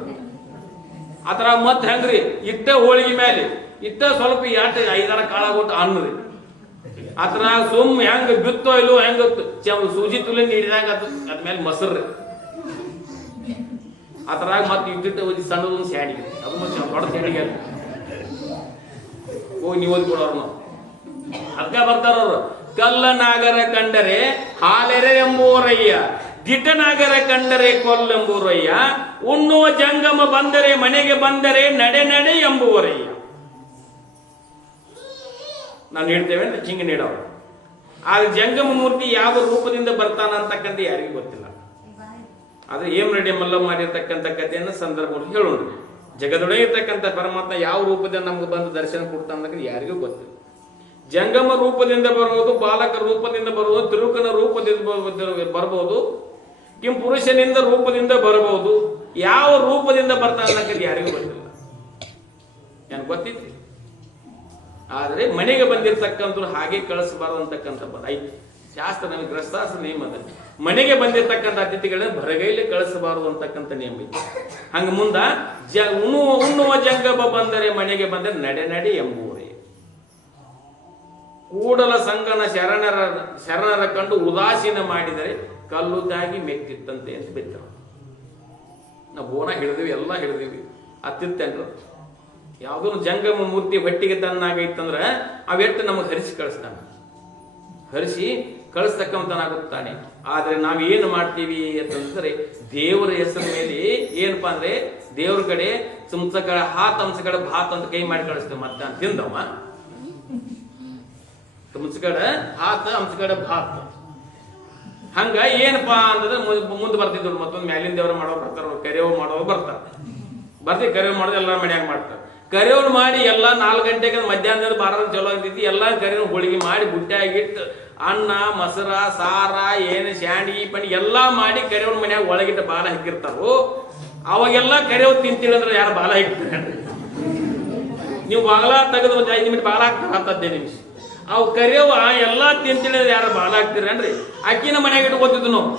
ಆತರ ಮತ್ ಹೆಂಗ್ರಿ ಇಟ್ಟ ಹೋಳಿಗೆ ಮೇಲೆ ಇಟ್ಟ ಸ್ವಲ್ಪ 5-6 ಕಾಳಾಗೊಟ್ಟು ಅನ್ನರಿ. ಆತರ ಸುಮ್ ಹೆಂಗ ಬಿತ್ತೋ ಇಲ್ಲೋ ಹೆಂಗ ಸೂಜಿ ತುಲೆ ನೀಡಿದಾಗ ಅದ್ಮೇಲೆ ಮೊಸರ್ರಿ. ಆತರಾಗ ಮತ್ತೆ ಇಟ್ಟಿಟ್ಟ ಸಣ್ಣದೊಂದು ಸ್ಯಾಡಿಗೆ ಅದು ಮತ್ತೆ ದೊಡ್ಡ ಸ್ಯಾಡಿಗೆ ಹೋಗಿ ನೀವು ಓದಿ ಕೊಡೋರು ನಾವು ಅದ್ಕ ಬರ್ತಾರವ್ರು. ಕಲ್ಲ ನಾಗರ ಕಂಡರೆ ಹಾಲೆರೆ ಎಂಬುವರಯ್ಯ, ದಿಟನಾಗರ ಕಂಡರೆ ಕೊಲ್ಲೆಂಬುವರಯ್ಯ, ಉಣ್ಣುವ ಜಂಗಮ ಬಂದರೆ ಮನೆಗೆ ಬಂದರೆ ನಡೆ ನಡೆ ಎಂಬುವರಯ್ಯ. ನಾವು ನೀಡ್ತೇವೆ ಅಂತ ಹಿಂಗೆ ನೀಡೋರು. ಆದ್ರೆ ಜಂಗಮ ಮೂರ್ತಿ ಯಾವ ರೂಪದಿಂದ ಬರ್ತಾನ ಅಂತಕ್ಕಂಥ ಯಾರಿಗೂ ಗೊತ್ತಿಲ್ಲ. ಆದ್ರೆ ಏಮ್ ರೆಡ್ಡಿ ಮಲ್ಲ ಮಾಡಿರ್ತಕ್ಕಂಥ ಕಥೆಯನ್ನು ಸಂದರ್ಭ ಹೇಳೋಣ. ಜಗದೊಳಗೆ ಇರ್ತಕ್ಕಂಥ ಪರಮಾತ್ಮ ಯಾವ ರೂಪದಿಂದ ನಮ್ಗೆ ಬಂದು ದರ್ಶನ ಕೊಡ್ತಾನ ಯಾರಿಗೂ ಗೊತ್ತಿಲ್ಲ. ಜಂಗಮ ರೂಪದಿಂದ ಬರುವುದು, ಬಾಲಕ ರೂಪದಿಂದ ಬರುವುದು, ತಿರುಕನ ರೂಪದಿಂದ ಬರಬಹುದು, ಕಿಂ ಪುರುಷನಿಂದ ರೂಪದಿಂದ ಬರಬಹುದು. ಯಾವ ರೂಪದಿಂದ ಬರ್ತಾನ ಅನ್ನೋದು ಯಾರಿಗೂ ಗೊತ್ತಿಲ್ಲ. ಏನ್ ಗೊತ್ತಿತ್ತು? ಆದರೆ ಮನೆಗೆ ಬಂದಿರತಕ್ಕಂಥ ಹಾಗೆ ಕಳಿಸಬಾರದು ಅಂತಕ್ಕಂಥ ಐತಿ ಶಾಸ್ತ್ರ, ನಮಗೆ ಗ್ರಸ್ತಾಸ್ತ್ರ ನೇಮ ಅದ. ಮನೆಗೆ ಬಂದಿರತಕ್ಕಂಥ ಅತಿಥಿಗಳನ್ನ ಬರಗೈಲಿ ಕಳಿಸಬಾರದು ಅಂತಕ್ಕಂಥ ನೇಮ ಐತಿ. ಹಂಗ ಮುಂದ ಉಣ್ಣುವ ಜಂಗಮ ಬಂದರೆ ಮನೆಗೆ ಬಂದರೆ ನಡೆ ನಡೆ ಎಂಬುವರೇ, ಕೂಡಲ ಸಂಗನ ಶರಣರ ಕಂಡು ಉದಾಸೀನ ಮಾಡಿದರೆ ಕಲ್ಲುದಾಗಿ ಮೆತ್ತಿತ್ತಂತೆ ಅಂತ ಬಿತ್ತರ. ನಾವು ಬೋಣ ಹಿಡಿದಿವಿ, ಎಲ್ಲ ಹಿಡಿದಿವಿ, ಅತ್ತಿತ್ತೇನ್ರ ಯಾವುದೋ ಜಂಗಮ ಮೂರ್ತಿ ಹೊಟ್ಟಿಗೆ ತನ್ನಾಗೈತಂದ್ರ ಅವೆಟ್ಟು ನಮಗೆ ಹರಿಸಿ ಕಳಿಸ್ತಾನೆ, ಹರಿಸಿ ಕಳಿಸ್ತಕ್ಕಂಥನಾಗುತ್ತಾನೆ. ಆದ್ರೆ ನಾವು ಏನು ಮಾಡ್ತೀವಿ ಅಂತಂದ್ರೆ ದೇವರ ಹೆಸರ ಮೇಲೆ ಏನಪ್ಪಾ ಅಂದ್ರೆ ದೇವ್ರ ಕಡೆ ಸುಮ್ಸಕಡೆ ಹಾತ್ ಅಂಶಕಡೆ ಭಾತ್ ಅಂತ ಕೈ ಮಾಡಿ ಕಳಿಸ್ತೇವೆ. ಮತ್ತೆ ತಿಂದವ ತುಮ್ಸ್ಕಡೆ ಹಾತ್ ಅಂಶಕಡೆ ಭಾತ್. ಹಂಗ ಏನಪ್ಪಾ ಅಂತಂದ್ರೆ ಮುಂದೆ ಬರ್ತಿದ್ರು ಮತ್ತೊಂದು ಮ್ಯಾಲಿನ ದೇವ್ರ ಮಾಡೋರು ಬರ್ತಾರ, ಕರಿಯವ್ ಮಾಡೋರು ಬರ್ತೀವಿ ಕರಿಯವ್ ಮಾಡೋದು ಎಲ್ಲ ಮನ್ಯಾಗ ಮಾಡ್ತಾರೆ. ಕರಿಯವ್ರು ಮಾಡಿ ಎಲ್ಲ 4 ಗಂಟೆಗೆ ಮಧ್ಯಾಹ್ನದ ಬಾರದ ಚಲೋ ಆಗ್ತೈತಿ. ಎಲ್ಲ ಕರಿಯವ್ ಹೋಳಿಗೆ ಮಾಡಿ ಬುಟ್ಟಾಗಿಟ್ಟು ಅನ್ನ ಮೊಸರ ಸಾರ ಏನು ಶಾಂಡಿಗೆ ಪಂಡಿ ಎಲ್ಲಾ ಮಾಡಿ ಕರಿಯವ್ರ ಮನ್ಯಾಗ ಒಳಗಿಟ್ಟ ಬಾಲ ಹಾಕಿರ್ತಾರು. ಅವಾಗೆಲ್ಲ ಕರಿಯವ್ ತಿಂತೀಳಂದ್ರೆ ಯಾರು ಬಾಲ ಹಾಕ್ತಾರೆ? ನೀವು ಬಾಲ ತೆಗೆದು ಒಂದು 5 ನಿಮಿಷ ಬಾಲ ಹಾಕ್ತಾರೆ, 10 ನಿಮಿಷ. ಅವು ಕರಿಯವ ಎಲ್ಲಾ ತಿಂತಿಳಿದ್ರೆ ಯಾರು ಬಾಲ ಹಾಕ್ತಿರನ್ರಿ? ಅಕ್ಕಿನ ಮನ್ಯಾಗ ಇಟ್ಕೋತಿದ್ವು ನಾವು,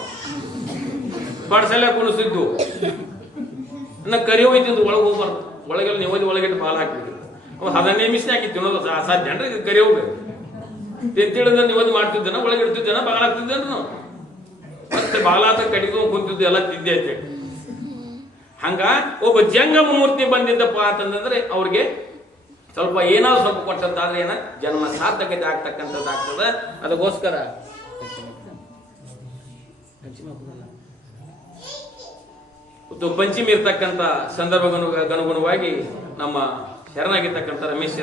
ಬಡ್ಸಲ್ಲ ಕುಣಿಸಿದ್ದು. ಕರಿಯವ್ ಇದ್ದಿದ್ದು ಒಳಗೆ ಹೋಗ್ಬಾರ್ದು, ಒಳಗೆಲ್ಲ ನೀವು ಒಳಗಿಟ್ಟು ಬಾಲ ಹಾಕ್ತಿದ್ರು. ಅವ್ 15 ನಿಮಿಷ ಹಾಕಿ ತಿನ್ನೋದು ಅಸಾಧ್ಯ ಅನ್ರಿ. ಕರಿಯೋಗ ತಿಂತಿಳಿದ್ರೆ ನೀವು ಮಾಡ್ತಿದ್ದನ, ಒಳಗೆ ಇಡ್ತಿದ್ದೇನ, ಬಾಲ ಹಾಕ್ತಿದ್ದೇನ ನಾವು. ಮತ್ತೆ ಬಾಲಾತ ಕಡಿದು ಕುಂತಿದ್ದು ಎಲ್ಲ ತಿದ್ದೆ ಅಂತ ಹೇಳಿ. ಹಂಗ ಒಬ್ಬ ಜಂಗಮ ಮೂರ್ತಿ ಬಂದಿದ್ದಪ್ಪ ಅಂತಂದ್ರೆ ಅವ್ರಿಗೆ ಸ್ವಲ್ಪ ಏನಾದ್ರು ಸ್ವಲ್ಪ ಕೊಟ್ಟಂತಾದ್ರೆ ಏನ ಜನ್ಮ ಸಾರ್ಥಕತೆ ಆಗ್ತಕ್ಕಂಥದ್ದು ಆಗ್ತದ. ಅದಕ್ಕೋಸ್ಕರ ಪಂಚಮಿ ಇರ್ತಕ್ಕಂಥ ಸಂದರ್ಭಗನುಗುಣವಾಗಿ ನಮ್ಮ ಶರಣಾಗಿರ್ತಕ್ಕಂಥ ರಮೇಶ್